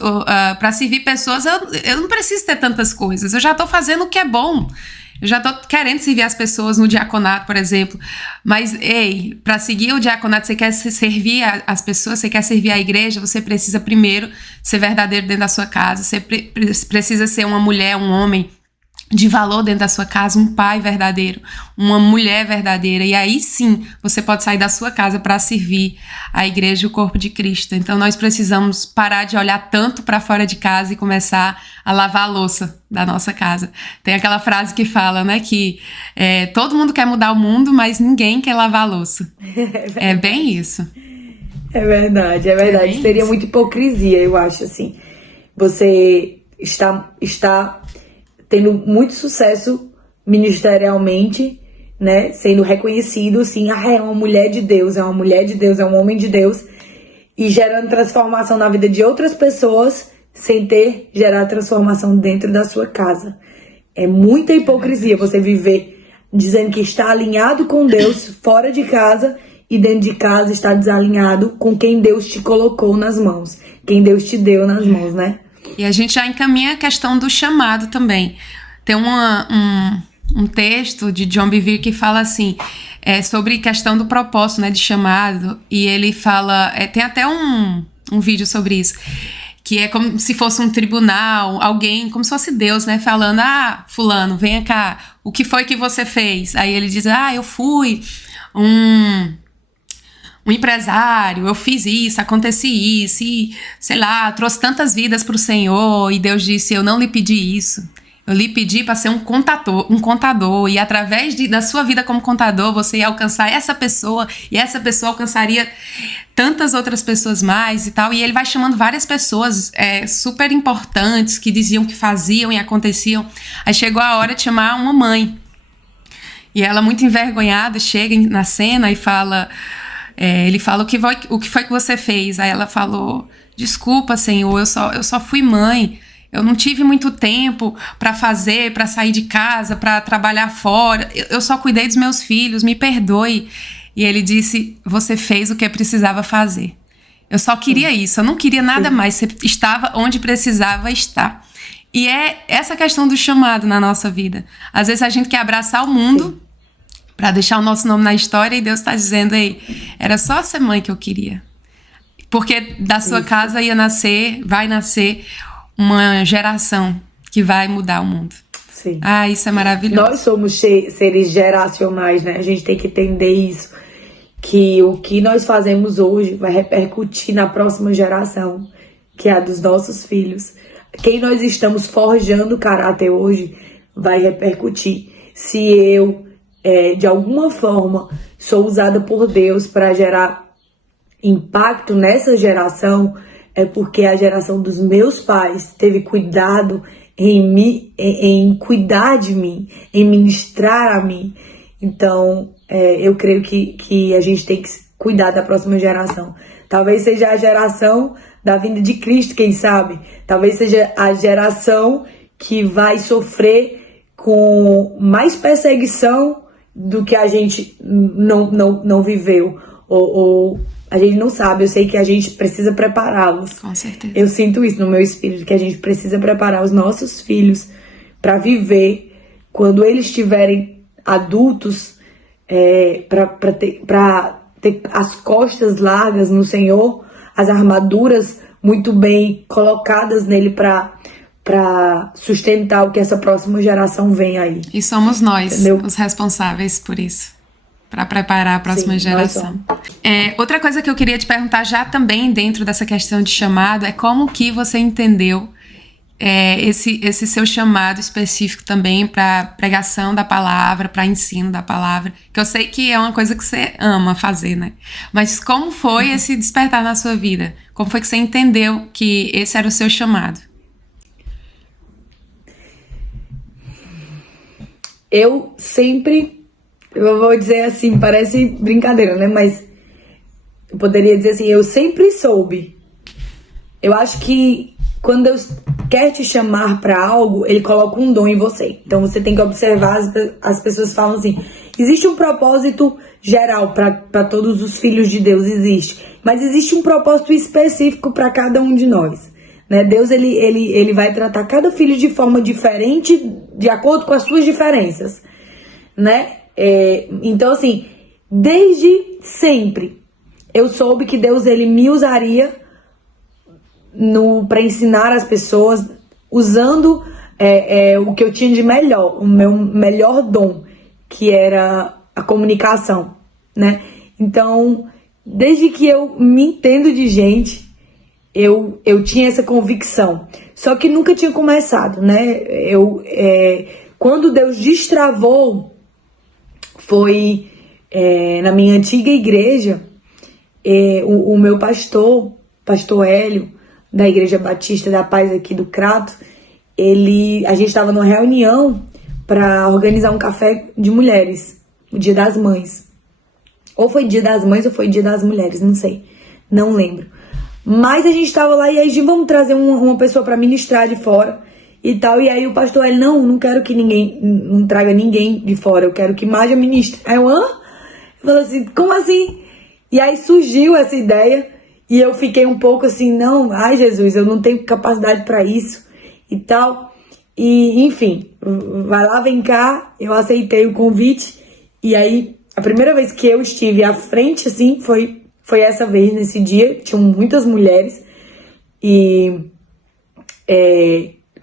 para servir pessoas eu não preciso ter tantas coisas. Eu já estou fazendo o que é bom. Eu já estou querendo servir as pessoas no diaconato, por exemplo. Mas, para seguir o diaconato, você quer servir as pessoas, você quer servir a igreja, você precisa primeiro ser verdadeiro dentro da sua casa. Você precisa ser uma mulher, um homem de valor dentro da sua casa, um pai verdadeiro, uma mulher verdadeira, e aí sim você pode sair da sua casa para servir a igreja e o corpo de Cristo. Então nós precisamos parar de olhar tanto para fora de casa e começar a lavar a louça da nossa casa. Tem aquela frase que fala, né, que todo mundo quer mudar o mundo, mas ninguém quer lavar a louça. É bem isso. É verdade. Seria muita hipocrisia, eu acho, assim. Você está tendo muito sucesso ministerialmente, né? Sendo reconhecido, assim, é uma mulher de Deus, é uma mulher de Deus, é um homem de Deus, e gerando transformação na vida de outras pessoas, sem ter gerado transformação dentro da sua casa. É muita hipocrisia você viver dizendo que está alinhado com Deus fora de casa, e dentro de casa está desalinhado com quem Deus te colocou nas mãos, quem Deus te deu nas mãos, né? E a gente já encaminha a questão do chamado também. Tem um texto de John Bevere que fala assim, sobre questão do propósito, né, de chamado, e ele fala, tem até um vídeo sobre isso, que é como se fosse um tribunal, alguém, como se fosse Deus, né, falando, fulano, venha cá, o que foi que você fez? Aí ele diz, eu fui um empresário, eu fiz isso, aconteci isso, e, sei lá, trouxe tantas vidas para o Senhor, e Deus disse, eu não lhe pedi isso, eu lhe pedi para ser um contador, e através da sua vida como contador, você ia alcançar essa pessoa, e essa pessoa alcançaria tantas outras pessoas mais e tal, e ele vai chamando várias pessoas super importantes, que diziam que faziam e aconteciam. Aí chegou a hora de chamar uma mãe, e ela, muito envergonhada, chega na cena e fala... ele fala, o que foi que você fez? Aí ela falou, desculpa, Senhor, eu só fui mãe, eu não tive muito tempo para sair de casa, para trabalhar fora, eu só cuidei dos meus filhos, me perdoe. E ele disse, você fez o que precisava fazer. Eu só queria isso, eu não queria nada mais, você estava onde precisava estar. E é essa questão do chamado na nossa vida. Às vezes a gente quer abraçar o mundo, para deixar o nosso nome na história, e Deus está dizendo, era só ser mãe que eu queria. Porque da sua casa vai nascer uma geração que vai mudar o mundo. Sim. Isso é maravilhoso. Nós somos seres geracionais, né? A gente tem que entender isso, que o que nós fazemos hoje vai repercutir na próxima geração, que é a dos nossos filhos. Quem nós estamos forjando o caráter hoje vai repercutir. Se eu... de alguma forma, sou usada por Deus para gerar impacto nessa geração, é porque a geração dos meus pais teve cuidado em cuidar de mim, em ministrar a mim. Então, eu creio que a gente tem que cuidar da próxima geração. Talvez seja a geração da vinda de Cristo, quem sabe? Talvez seja a geração que vai sofrer com mais perseguição do que a gente não viveu, ou a gente não sabe. Eu sei que a gente precisa prepará-los. Com certeza. Eu sinto isso no meu espírito, que a gente precisa preparar os nossos filhos para viver quando eles estiverem adultos, para ter as costas largas no Senhor, as armaduras muito bem colocadas nele para sustentar o que essa próxima geração vem aí. E somos nós, entendeu? Os responsáveis por isso, para preparar a próxima geração. Outra coisa que eu queria te perguntar já também dentro dessa questão de chamado é como que você entendeu esse seu chamado específico também para pregação da palavra, para ensino da palavra, que eu sei que é uma coisa que você ama fazer, né? Mas como foi esse despertar na sua vida? Como foi que você entendeu que esse era o seu chamado? Eu vou dizer assim, parece brincadeira, né? Mas eu poderia dizer assim, eu sempre soube. Eu acho que quando Deus quer te chamar para algo, Ele coloca um dom em você. Então você tem que observar, as pessoas falam assim, existe um propósito geral para todos os filhos de Deus, existe. Mas existe um propósito específico para cada um de nós. Né? Deus ele vai tratar cada filho de forma diferente, de acordo com as suas diferenças. Né? Então assim, desde sempre, eu soube que Deus ele me usaria para ensinar as pessoas, usando o que eu tinha de melhor, o meu melhor dom, que era a comunicação, né? Então, desde que eu me entendo de gente, eu tinha essa convicção. Só que nunca tinha começado, né? Quando Deus destravou, foi na minha antiga igreja, o meu pastor Hélio, da Igreja Batista da Paz aqui do Crato, a gente estava numa reunião para organizar um café de mulheres, o Dia das Mães. Ou foi Dia das Mães ou foi Dia das Mulheres, não sei, não lembro. Mas a gente estava lá e aí vamos trazer uma pessoa para ministrar de fora e tal. E aí o pastor ele, não quero que não traga ninguém de fora, eu quero que Mágia ministre. Aí eu falei assim, como assim? E aí surgiu essa ideia. E eu fiquei um pouco assim, ai Jesus, eu não tenho capacidade para isso e tal. E enfim, vai lá, vem cá, eu aceitei o convite. E aí, a primeira vez que eu estive à frente, assim, foi essa vez, nesse dia. Tinham muitas mulheres. E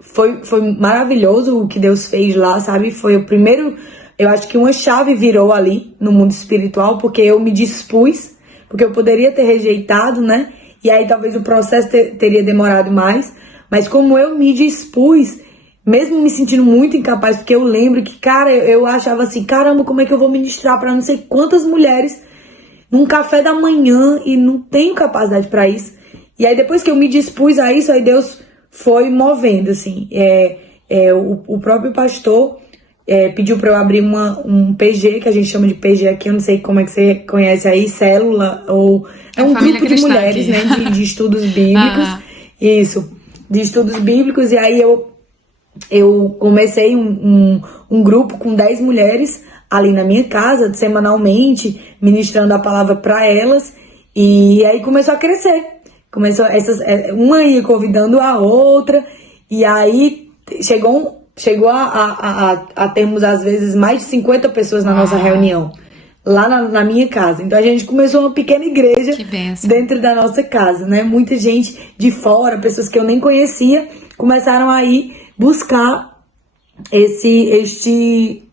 foi maravilhoso o que Deus fez lá, sabe? Foi o primeiro, eu acho que uma chave virou ali no mundo espiritual, porque eu me dispus. Porque eu poderia ter rejeitado, né? E aí talvez o processo teria demorado mais. Mas como eu me dispus, mesmo me sentindo muito incapaz, porque eu lembro que, cara, eu achava assim, caramba, como é que eu vou ministrar para não sei quantas mulheres num café da manhã e não tenho capacidade para isso. E aí depois que eu me dispus a isso, aí Deus foi movendo, assim. O próprio pastor pediu para eu abrir um PG, que a gente chama de PG aqui, eu não sei como é que você conhece aí, célula, ou um grupo de mulheres, né, de estudos bíblicos. Isso, de estudos bíblicos. E aí eu comecei um grupo com 10 mulheres ali na minha casa, semanalmente, ministrando a palavra para elas. E aí começou a crescer. Uma ia convidando a outra, e aí chegou a termos, às vezes, mais de 50 pessoas na nossa reunião, lá na minha casa. Então a gente começou uma pequena igreja dentro da nossa casa, né? Muita gente de fora, pessoas que eu nem conhecia, começaram a ir buscar este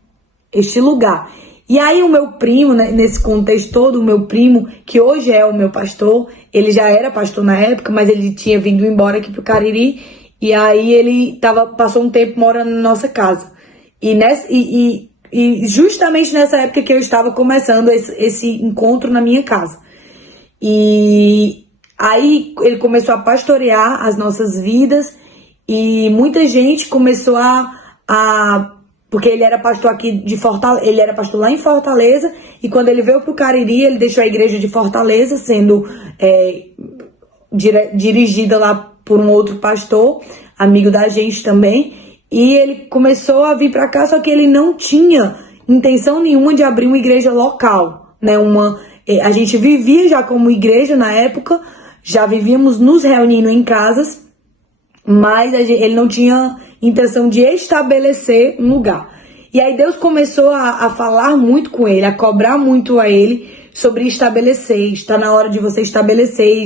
lugar. E aí o meu primo, né, nesse contexto todo, o meu primo, que hoje é o meu pastor, ele já era pastor na época, mas ele tinha vindo embora aqui pro Cariri. E aí ele passou um tempo morando na nossa casa. E justamente nessa época que eu estava começando esse encontro na minha casa. E aí ele começou a pastorear as nossas vidas. E muita gente começou porque ele era pastor aqui de Fortaleza, ele era pastor lá em Fortaleza. E quando ele veio pro Cariri, ele deixou a igreja de Fortaleza sendo dirigida lá por um outro pastor, amigo da gente também, e ele começou a vir para cá, só que ele não tinha intenção nenhuma de abrir uma igreja local, né? A gente vivia já como igreja na época, já vivíamos nos reunindo em casas, mas ele não tinha intenção de estabelecer um lugar. E aí Deus começou a falar muito com ele, a cobrar muito a ele sobre estabelecer. Está na hora de você estabelecer.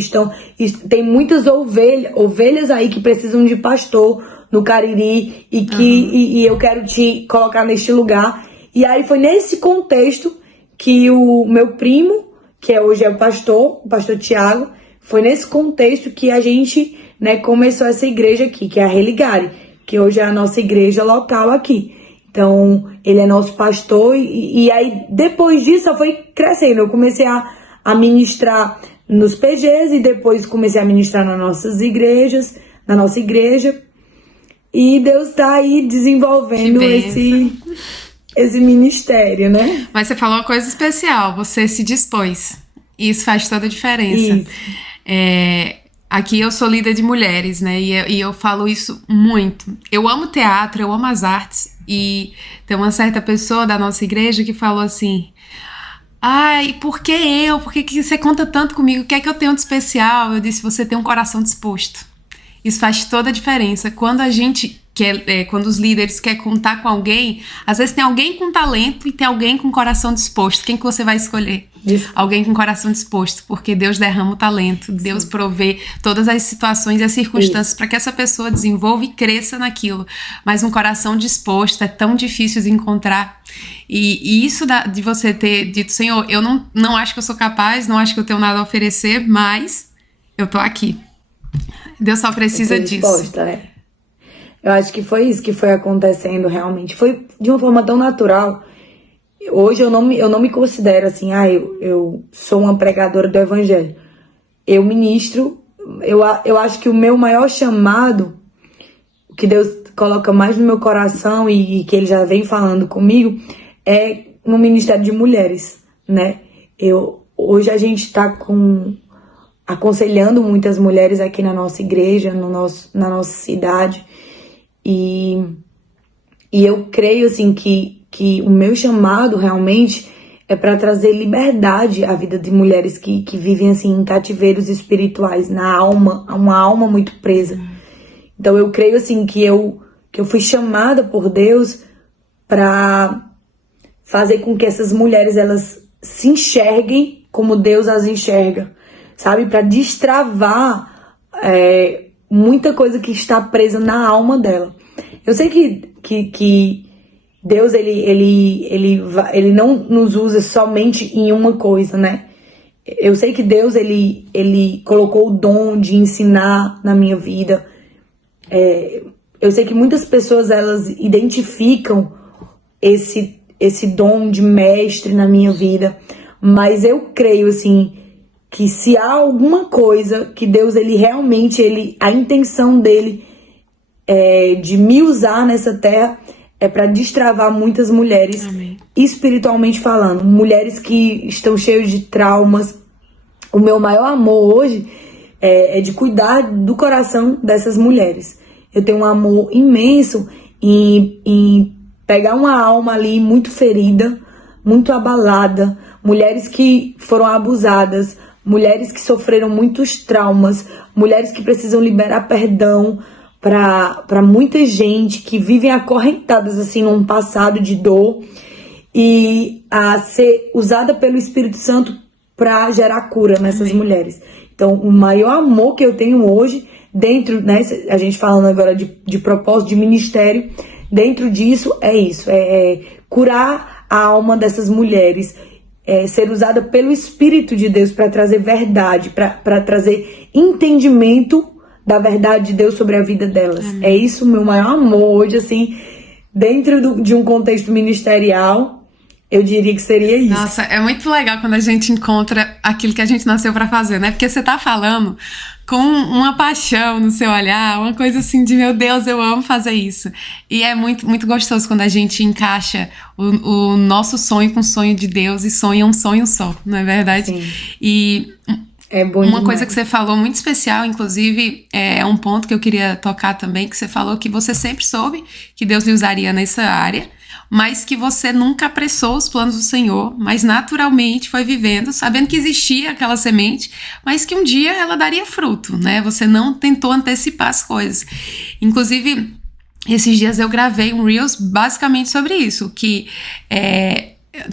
Tem muitas ovelhas aí que precisam de pastor no Cariri e eu quero te colocar neste lugar. E aí foi nesse contexto que o meu primo, que hoje é o pastor Tiago, foi nesse contexto que a gente, né, começou essa igreja aqui, que é a Religare, que hoje é a nossa igreja local aqui. Então, ele é nosso pastor e aí, depois disso, só foi crescendo. Eu comecei a ministrar nos PGs e depois comecei a ministrar nas nossas igrejas, na nossa igreja. E Deus está aí desenvolvendo esse ministério, né? Mas você falou uma coisa especial, você se dispôs. Isso faz toda a diferença. Aqui eu sou líder de mulheres, né? E eu falo isso muito. Eu amo teatro, eu amo as artes. E tem uma certa pessoa da nossa igreja que falou assim: ai, por que eu? Por que você conta tanto comigo? O que é que eu tenho de especial? Eu disse: você tem um coração disposto. Isso faz toda a diferença. Quando a gente quando os líderes querem contar com alguém, às vezes tem alguém com talento e tem alguém com coração disposto. Quem que você vai escolher? Isso. Alguém com coração disposto, porque Deus derrama o talento, Deus Sim. provê todas as situações e as circunstâncias para que essa pessoa desenvolva e cresça naquilo. Mas um coração disposto é tão difícil de encontrar. E isso de você ter dito: Senhor, eu não acho que eu sou capaz, não acho que eu tenho nada a oferecer, mas eu tô aqui. Deus só precisa disso. Disposta, né? Eu acho que foi isso que foi acontecendo realmente. Foi de uma forma tão natural. Hoje eu não me considero assim, eu sou uma pregadora do evangelho. Eu ministro, eu acho que o meu maior chamado, o que Deus coloca mais no meu coração e que Ele já vem falando comigo, é no ministério de mulheres, né? Hoje a gente está aconselhando muitas mulheres aqui na nossa igreja, na nossa cidade. E eu creio assim que o meu chamado realmente é para trazer liberdade à vida de mulheres que vivem assim em cativeiros espirituais, na alma, uma alma muito presa. Então eu creio assim que eu fui chamada por Deus para fazer com que essas mulheres elas se enxerguem como Deus as enxerga, sabe? Para destravar muita coisa que está presa na alma dela. Eu sei que Deus, ele não nos usa somente em uma coisa, né? Eu sei que Deus, ele colocou o dom de ensinar na minha vida. Eu sei que muitas pessoas, elas identificam esse dom de mestre na minha vida. Mas eu creio, assim, que se há alguma coisa que Deus, ele realmente, a intenção dele de me usar nessa terra é para destravar muitas mulheres, Amém. Espiritualmente falando, mulheres que estão cheias de traumas. O meu maior amor hoje é de cuidar do coração dessas mulheres. Eu tenho um amor imenso em pegar uma alma ali muito ferida, muito abalada, mulheres que foram abusadas, mulheres que sofreram muitos traumas, mulheres que precisam liberar perdão para muita gente que vivem acorrentadas assim num passado de dor e a ser usada pelo Espírito Santo para gerar cura nessas mulheres. Então, o maior amor que eu tenho hoje, dentro, né, a gente falando agora de propósito, de ministério, dentro disso é isso, curar a alma dessas mulheres, ser usada pelo Espírito de Deus para trazer verdade, para trazer entendimento da verdade de Deus sobre a vida delas. Amém. É isso o meu maior amor hoje, assim, dentro de um contexto ministerial, eu diria que seria isso. Nossa, é muito legal quando a gente encontra aquilo que a gente nasceu pra fazer, né? Porque você tá falando com uma paixão no seu olhar, uma coisa assim de, meu Deus, eu amo fazer isso. E é muito, muito gostoso quando a gente encaixa o nosso sonho com o sonho de Deus e sonha um sonho só, não é verdade? Sim. E é bom uma demais. Coisa que você falou muito especial, inclusive, é um ponto que eu queria tocar também, que você falou que você sempre soube que Deus lhe usaria nessa área, mas que você nunca apressou os planos do Senhor, mas naturalmente foi vivendo, sabendo que existia aquela semente, mas que um dia ela daria fruto, né? Você não tentou antecipar as coisas. Inclusive, esses dias eu gravei um Reels basicamente sobre isso, que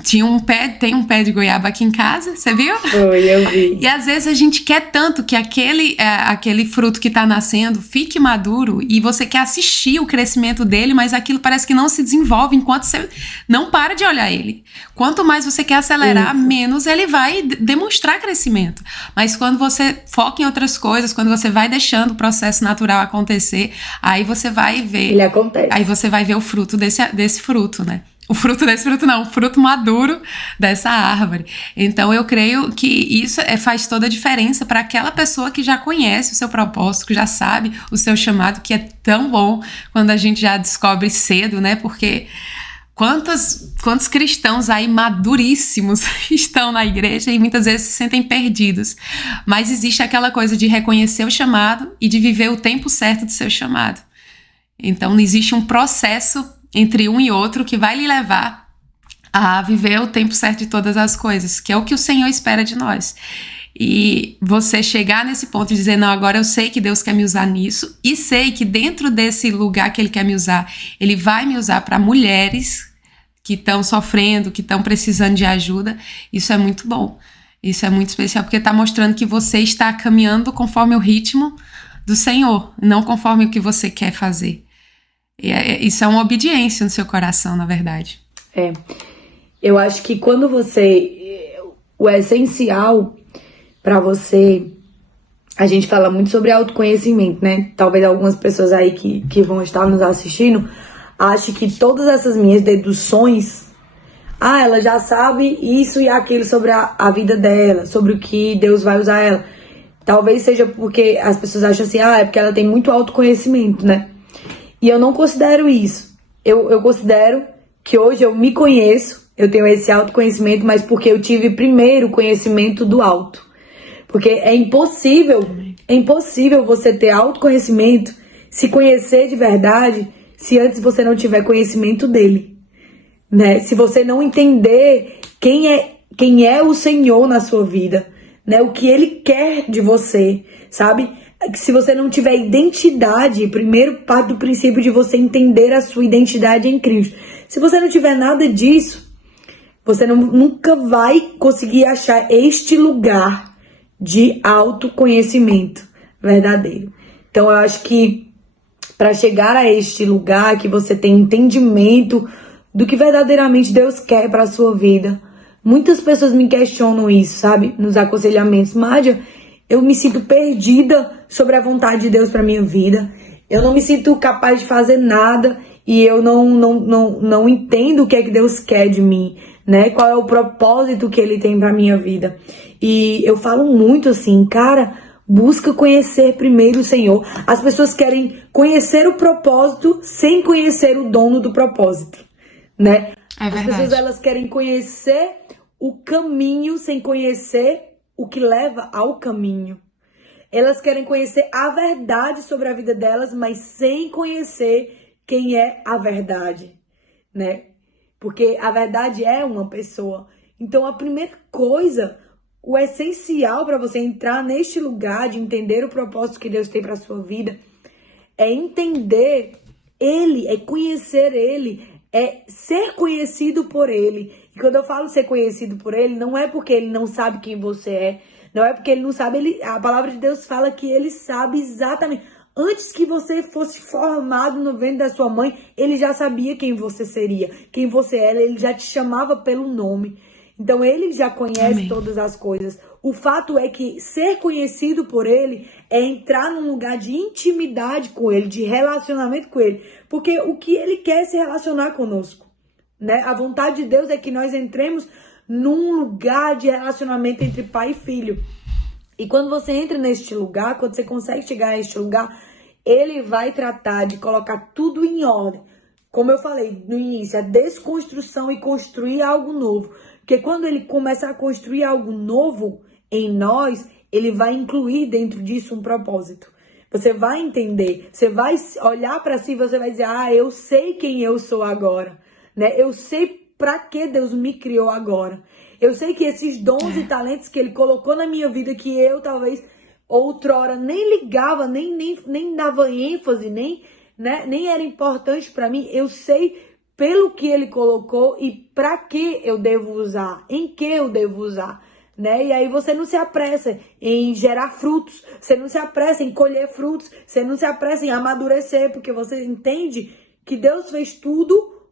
tem um pé de goiaba aqui em casa, você viu? Foi, eu vi. E às vezes a gente quer tanto que aquele fruto que tá nascendo fique maduro e você quer assistir o crescimento dele, mas aquilo parece que não se desenvolve enquanto você não para de olhar ele. Quanto mais você quer acelerar, menos ele vai demonstrar crescimento. Mas quando você foca em outras coisas, quando você vai deixando o processo natural acontecer, aí você vai ver... Ele acontece. Aí você vai ver o fruto desse fruto, né? O fruto desse fruto não, o fruto maduro dessa árvore. Então eu creio que isso faz toda a diferença para aquela pessoa que já conhece o seu propósito, que já sabe o seu chamado, que é tão bom quando a gente já descobre cedo, né? Porque Quantos cristãos aí maduríssimos estão na igreja e muitas vezes se sentem perdidos. Mas existe aquela coisa de reconhecer o chamado e de viver o tempo certo do seu chamado. Então, existe um processo entre um e outro que vai lhe levar a viver o tempo certo de todas as coisas, que é o que o Senhor espera de nós. E você chegar nesse ponto e dizer, não, agora eu sei que Deus quer me usar nisso e sei que dentro desse lugar que Ele quer me usar, Ele vai me usar para mulheres que estão sofrendo, que estão precisando de ajuda. Isso é muito bom. Isso é muito especial porque está mostrando que você está caminhando conforme o ritmo do Senhor, não conforme o que você quer fazer. Isso é uma obediência no seu coração, na verdade. Eu acho que quando o essencial para você, a gente fala muito sobre autoconhecimento, né? Talvez algumas pessoas aí que vão estar nos assistindo achem que todas essas minhas deduções, ela já sabe isso e aquilo sobre a vida dela, sobre o que Deus vai usar ela. Talvez seja porque as pessoas acham assim, é porque ela tem muito autoconhecimento, né? E eu não considero isso. Eu considero que hoje eu me conheço, eu tenho esse autoconhecimento, mas porque eu tive primeiro o conhecimento do alto. Porque é impossível você ter autoconhecimento, se conhecer de verdade, se antes você não tiver conhecimento dele, né? Se você não entender quem é o Senhor na sua vida, né? O que Ele quer de você, sabe? Se você não tiver identidade, primeiro parte do princípio de você entender a sua identidade em Cristo. Se você não tiver nada disso, você nunca vai conseguir achar este lugar de autoconhecimento verdadeiro. Então eu acho que para chegar a este lugar que você tem entendimento do que verdadeiramente Deus quer para a sua vida, muitas pessoas me questionam isso, sabe? Nos aconselhamentos. Mádia, eu me sinto perdida sobre a vontade de Deus para minha vida. Eu não me sinto capaz de fazer nada e eu não entendo o que é que Deus quer de mim, né? Qual é o propósito que Ele tem para minha vida. E eu falo muito assim, cara, busca conhecer primeiro o Senhor. As pessoas querem conhecer o propósito sem conhecer o dono do propósito, né? É verdade. As pessoas, elas querem conhecer o caminho sem conhecer o que leva ao caminho. Elas querem conhecer a verdade sobre a vida delas, mas sem conhecer quem é a verdade, né? Porque a verdade é uma pessoa. Então, a primeira coisa, o essencial para você entrar neste lugar de entender o propósito que Deus tem para a sua vida, é entender Ele, é conhecer Ele, é ser conhecido por Ele. E quando eu falo ser conhecido por Ele, não é porque Ele não sabe quem você é, não é porque Ele não sabe, a palavra de Deus fala que Ele sabe exatamente. Antes que você fosse formado no ventre da sua mãe, Ele já sabia quem você seria, quem você era, Ele já te chamava pelo nome. Então, Ele já conhece Amém. Todas as coisas. O fato é que ser conhecido por Ele é entrar num lugar de intimidade com Ele, de relacionamento com Ele. Porque o que Ele quer é se relacionar conosco, né? A vontade de Deus é que nós entremos num lugar de relacionamento entre pai e filho. E quando você entra neste lugar, quando você consegue chegar a este lugar, Ele vai tratar de colocar tudo em ordem. Como eu falei no início, a desconstrução e construir algo novo. Porque quando Ele começar a construir algo novo em nós, Ele vai incluir dentro disso um propósito. Você vai entender, você vai olhar para si e você vai dizer, eu sei quem eu sou agora, né? Eu sei para que Deus me criou agora. Eu sei que esses dons e talentos que Ele colocou na minha vida, que eu talvez outrora nem ligava, nem dava ênfase, nem era importante para mim, eu sei pelo que Ele colocou e para que eu devo usar, em que eu devo usar, né? E aí você não se apressa em gerar frutos, você não se apressa em colher frutos, você não se apressa em amadurecer, porque você entende que Deus fez tudo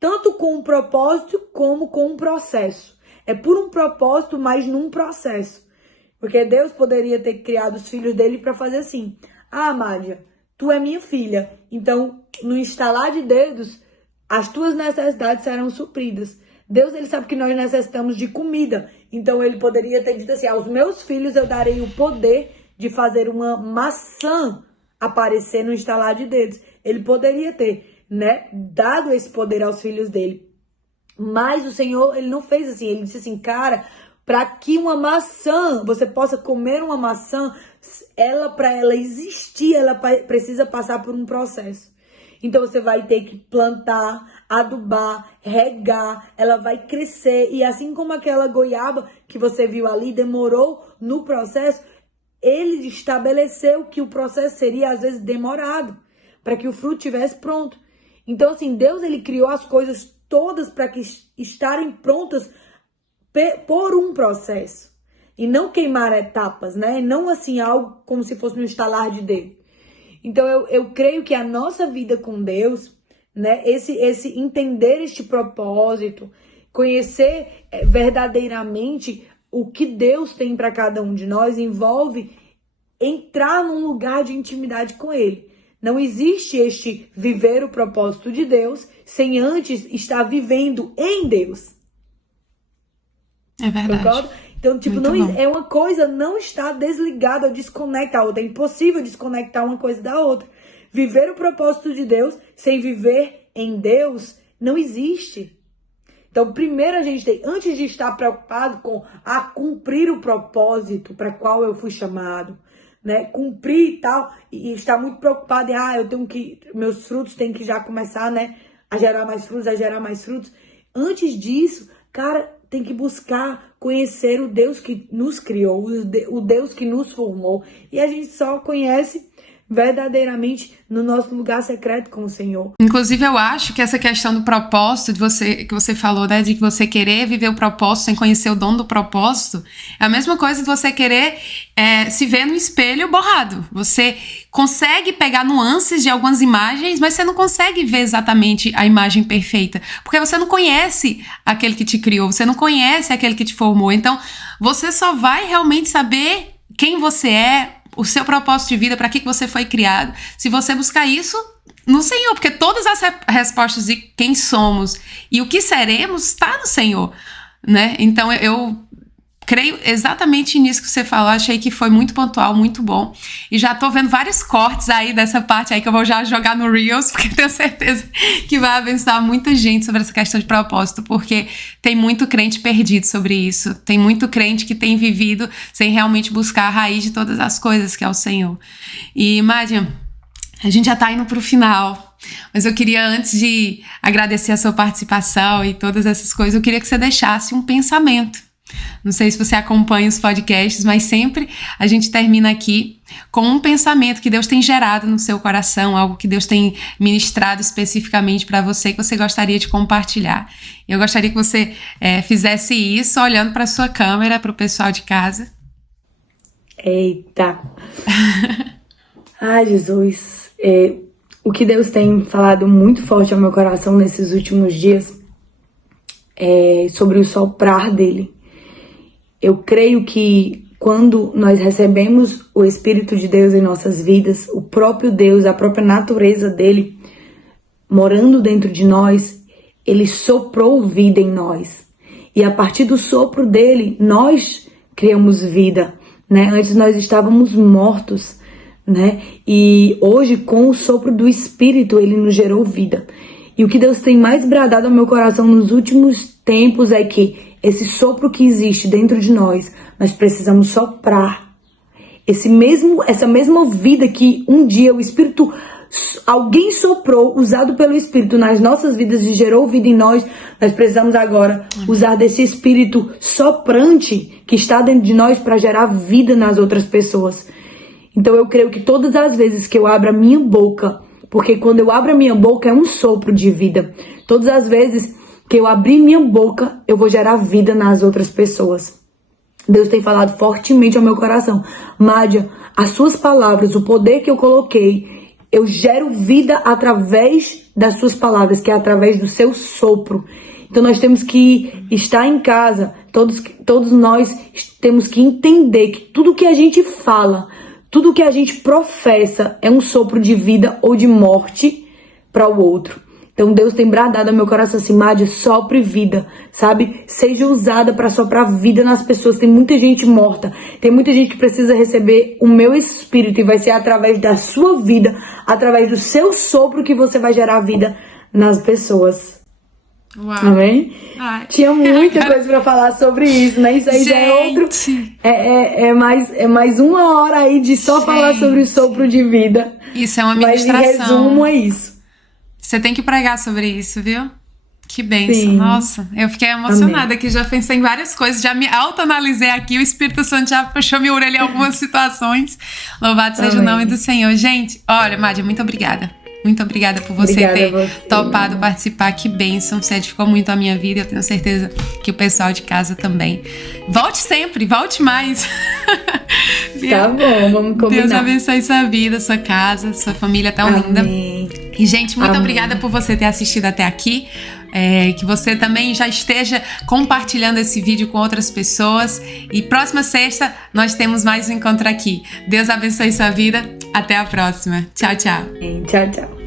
tanto com um propósito como com um processo. É por um propósito, mas num processo. Porque Deus poderia ter criado os filhos dele para fazer assim. Mádia, tu é minha filha. Então, no instalar de dedos, as tuas necessidades serão supridas. Deus, Ele sabe que nós necessitamos de comida. Então, Ele poderia ter dito assim, aos meus filhos eu darei o poder de fazer uma maçã aparecer no instalar de dedos. Ele poderia ter. né, dado esse poder aos filhos dele. Mas o Senhor, ele não fez assim. Ele disse assim, cara, para que uma maçã, você possa comer uma maçã, para ela existir, ela precisa passar por um processo. Então você vai ter que plantar, adubar, regar, ela vai crescer. E assim como aquela goiaba que você viu ali demorou no processo, ele estabeleceu que o processo seria às vezes demorado, para que o fruto estivesse pronto. Então assim, Deus ele criou as coisas todas para que estarem prontas por um processo. E não queimar etapas, né? Não assim algo como se fosse um estalar de dedo. Então eu creio que a nossa vida com Deus, né? Esse entender este propósito, conhecer verdadeiramente o que Deus tem para cada um de nós, envolve entrar num lugar de intimidade com Ele. Não existe este viver o propósito de Deus sem antes estar vivendo em Deus. É verdade. Concordo? Então, tipo, não é uma coisa não está desligada ou desconecta a outra. É impossível desconectar uma coisa da outra. Viver o propósito de Deus sem viver em Deus não existe. Então, primeiro a gente tem, antes de estar preocupado com cumprir o propósito para qual eu fui chamado, né? Cumprir e tal, e estar muito preocupado em, meus frutos têm que já começar, né? A gerar mais frutos, Antes disso, cara, tem que buscar conhecer o Deus que nos criou, o Deus que nos formou. E a gente só conhece verdadeiramente no nosso lugar secreto com o Senhor. Inclusive, eu acho que essa questão do propósito que você falou, né, de que você querer viver o propósito sem conhecer o dono do propósito, é a mesma coisa de você querer se ver no espelho borrado. Você consegue pegar nuances de algumas imagens, mas você não consegue ver exatamente a imagem perfeita, porque você não conhece aquele que te criou, você não conhece aquele que te formou. Então, você só vai realmente saber quem você é, o seu propósito de vida, para que você foi criado, se você buscar isso no Senhor, porque todas as respostas de quem somos e o que seremos está no Senhor, né? Então eu creio exatamente nisso que você falou, achei que foi muito pontual, muito bom, e já tô vendo vários cortes aí dessa parte aí que eu vou já jogar no Reels, porque tenho certeza que vai abençoar muita gente sobre essa questão de propósito, porque tem muito crente perdido sobre isso, tem muito crente que tem vivido sem realmente buscar a raiz de todas as coisas, que é o Senhor. E Mádia, a gente já tá indo pro final, mas eu queria, antes de agradecer a sua participação e todas essas coisas, eu queria que você deixasse um pensamento. Não sei se você acompanha os podcasts, mas sempre a gente termina aqui com um pensamento que Deus tem gerado no seu coração, algo que Deus tem ministrado especificamente para você, que você gostaria de compartilhar. Eu gostaria que você fizesse isso olhando para a sua câmera, para o pessoal de casa. Eita! Ai, Jesus! O que Deus tem falado muito forte ao meu coração nesses últimos dias é sobre o soprar dele. Eu creio que quando nós recebemos o Espírito de Deus em nossas vidas, o próprio Deus, a própria natureza dele, morando dentro de nós, ele soprou vida em nós. E a partir do sopro dele, nós criamos vida, né? Antes nós estávamos mortos, né? E hoje, com o sopro do Espírito, ele nos gerou vida. E o que Deus tem mais bradado ao meu coração nos últimos tempos é que esse sopro que existe dentro de nós precisamos soprar. Essa mesma vida que um dia o Espírito, alguém soprou, usado pelo Espírito nas nossas vidas e gerou vida em nós precisamos agora usar desse Espírito soprante que está dentro de nós para gerar vida nas outras pessoas. Então eu creio que todas as vezes que eu abro a minha boca, porque quando eu abro a minha boca é um sopro de vida, todas as vezes que eu abrir minha boca, eu vou gerar vida nas outras pessoas. Deus tem falado fortemente ao meu coração. Mádia, as suas palavras, o poder que eu coloquei, eu gero vida através das suas palavras, que é através do seu sopro. Então nós temos que estar em casa, todos nós temos que entender que tudo que a gente fala, tudo que a gente professa é um sopro de vida ou de morte para o outro. Então Deus tem bradado ao meu coração assim, Madi, sopre vida, sabe? Seja usada para soprar vida nas pessoas. Tem muita gente morta, tem muita gente que precisa receber o meu espírito e vai ser através da sua vida, através do seu sopro que você vai gerar vida nas pessoas. Uau. Amém? Ai. Tinha muita coisa pra falar sobre isso, né? Isso aí já é outro. É mais uma hora aí de só falar sobre o sopro de vida. Isso é uma ministração. Mas em resumo é isso. Você tem que pregar sobre isso, viu? Que bênção. Sim. Nossa, eu fiquei emocionada. Amém. Que já pensei em várias coisas, já me autoanalisei aqui. O Espírito Santo já puxou minha orelha em algumas situações. Louvado seja o nome do Senhor. Gente, olha, Madi, muito obrigada. Muito obrigada por você ter topado participar. Que bênção. Você edificou muito a minha vida. Eu tenho certeza que o pessoal de casa também. Volte sempre, volte mais. Tá bom, vamos combinar. Deus abençoe sua vida, sua casa, sua família tão linda. E, gente, muito obrigada por você ter assistido até aqui. Que você também já esteja compartilhando esse vídeo com outras pessoas. E próxima sexta nós temos mais um encontro aqui. Deus abençoe sua vida. Até a próxima. Tchau, tchau. Tchau, tchau.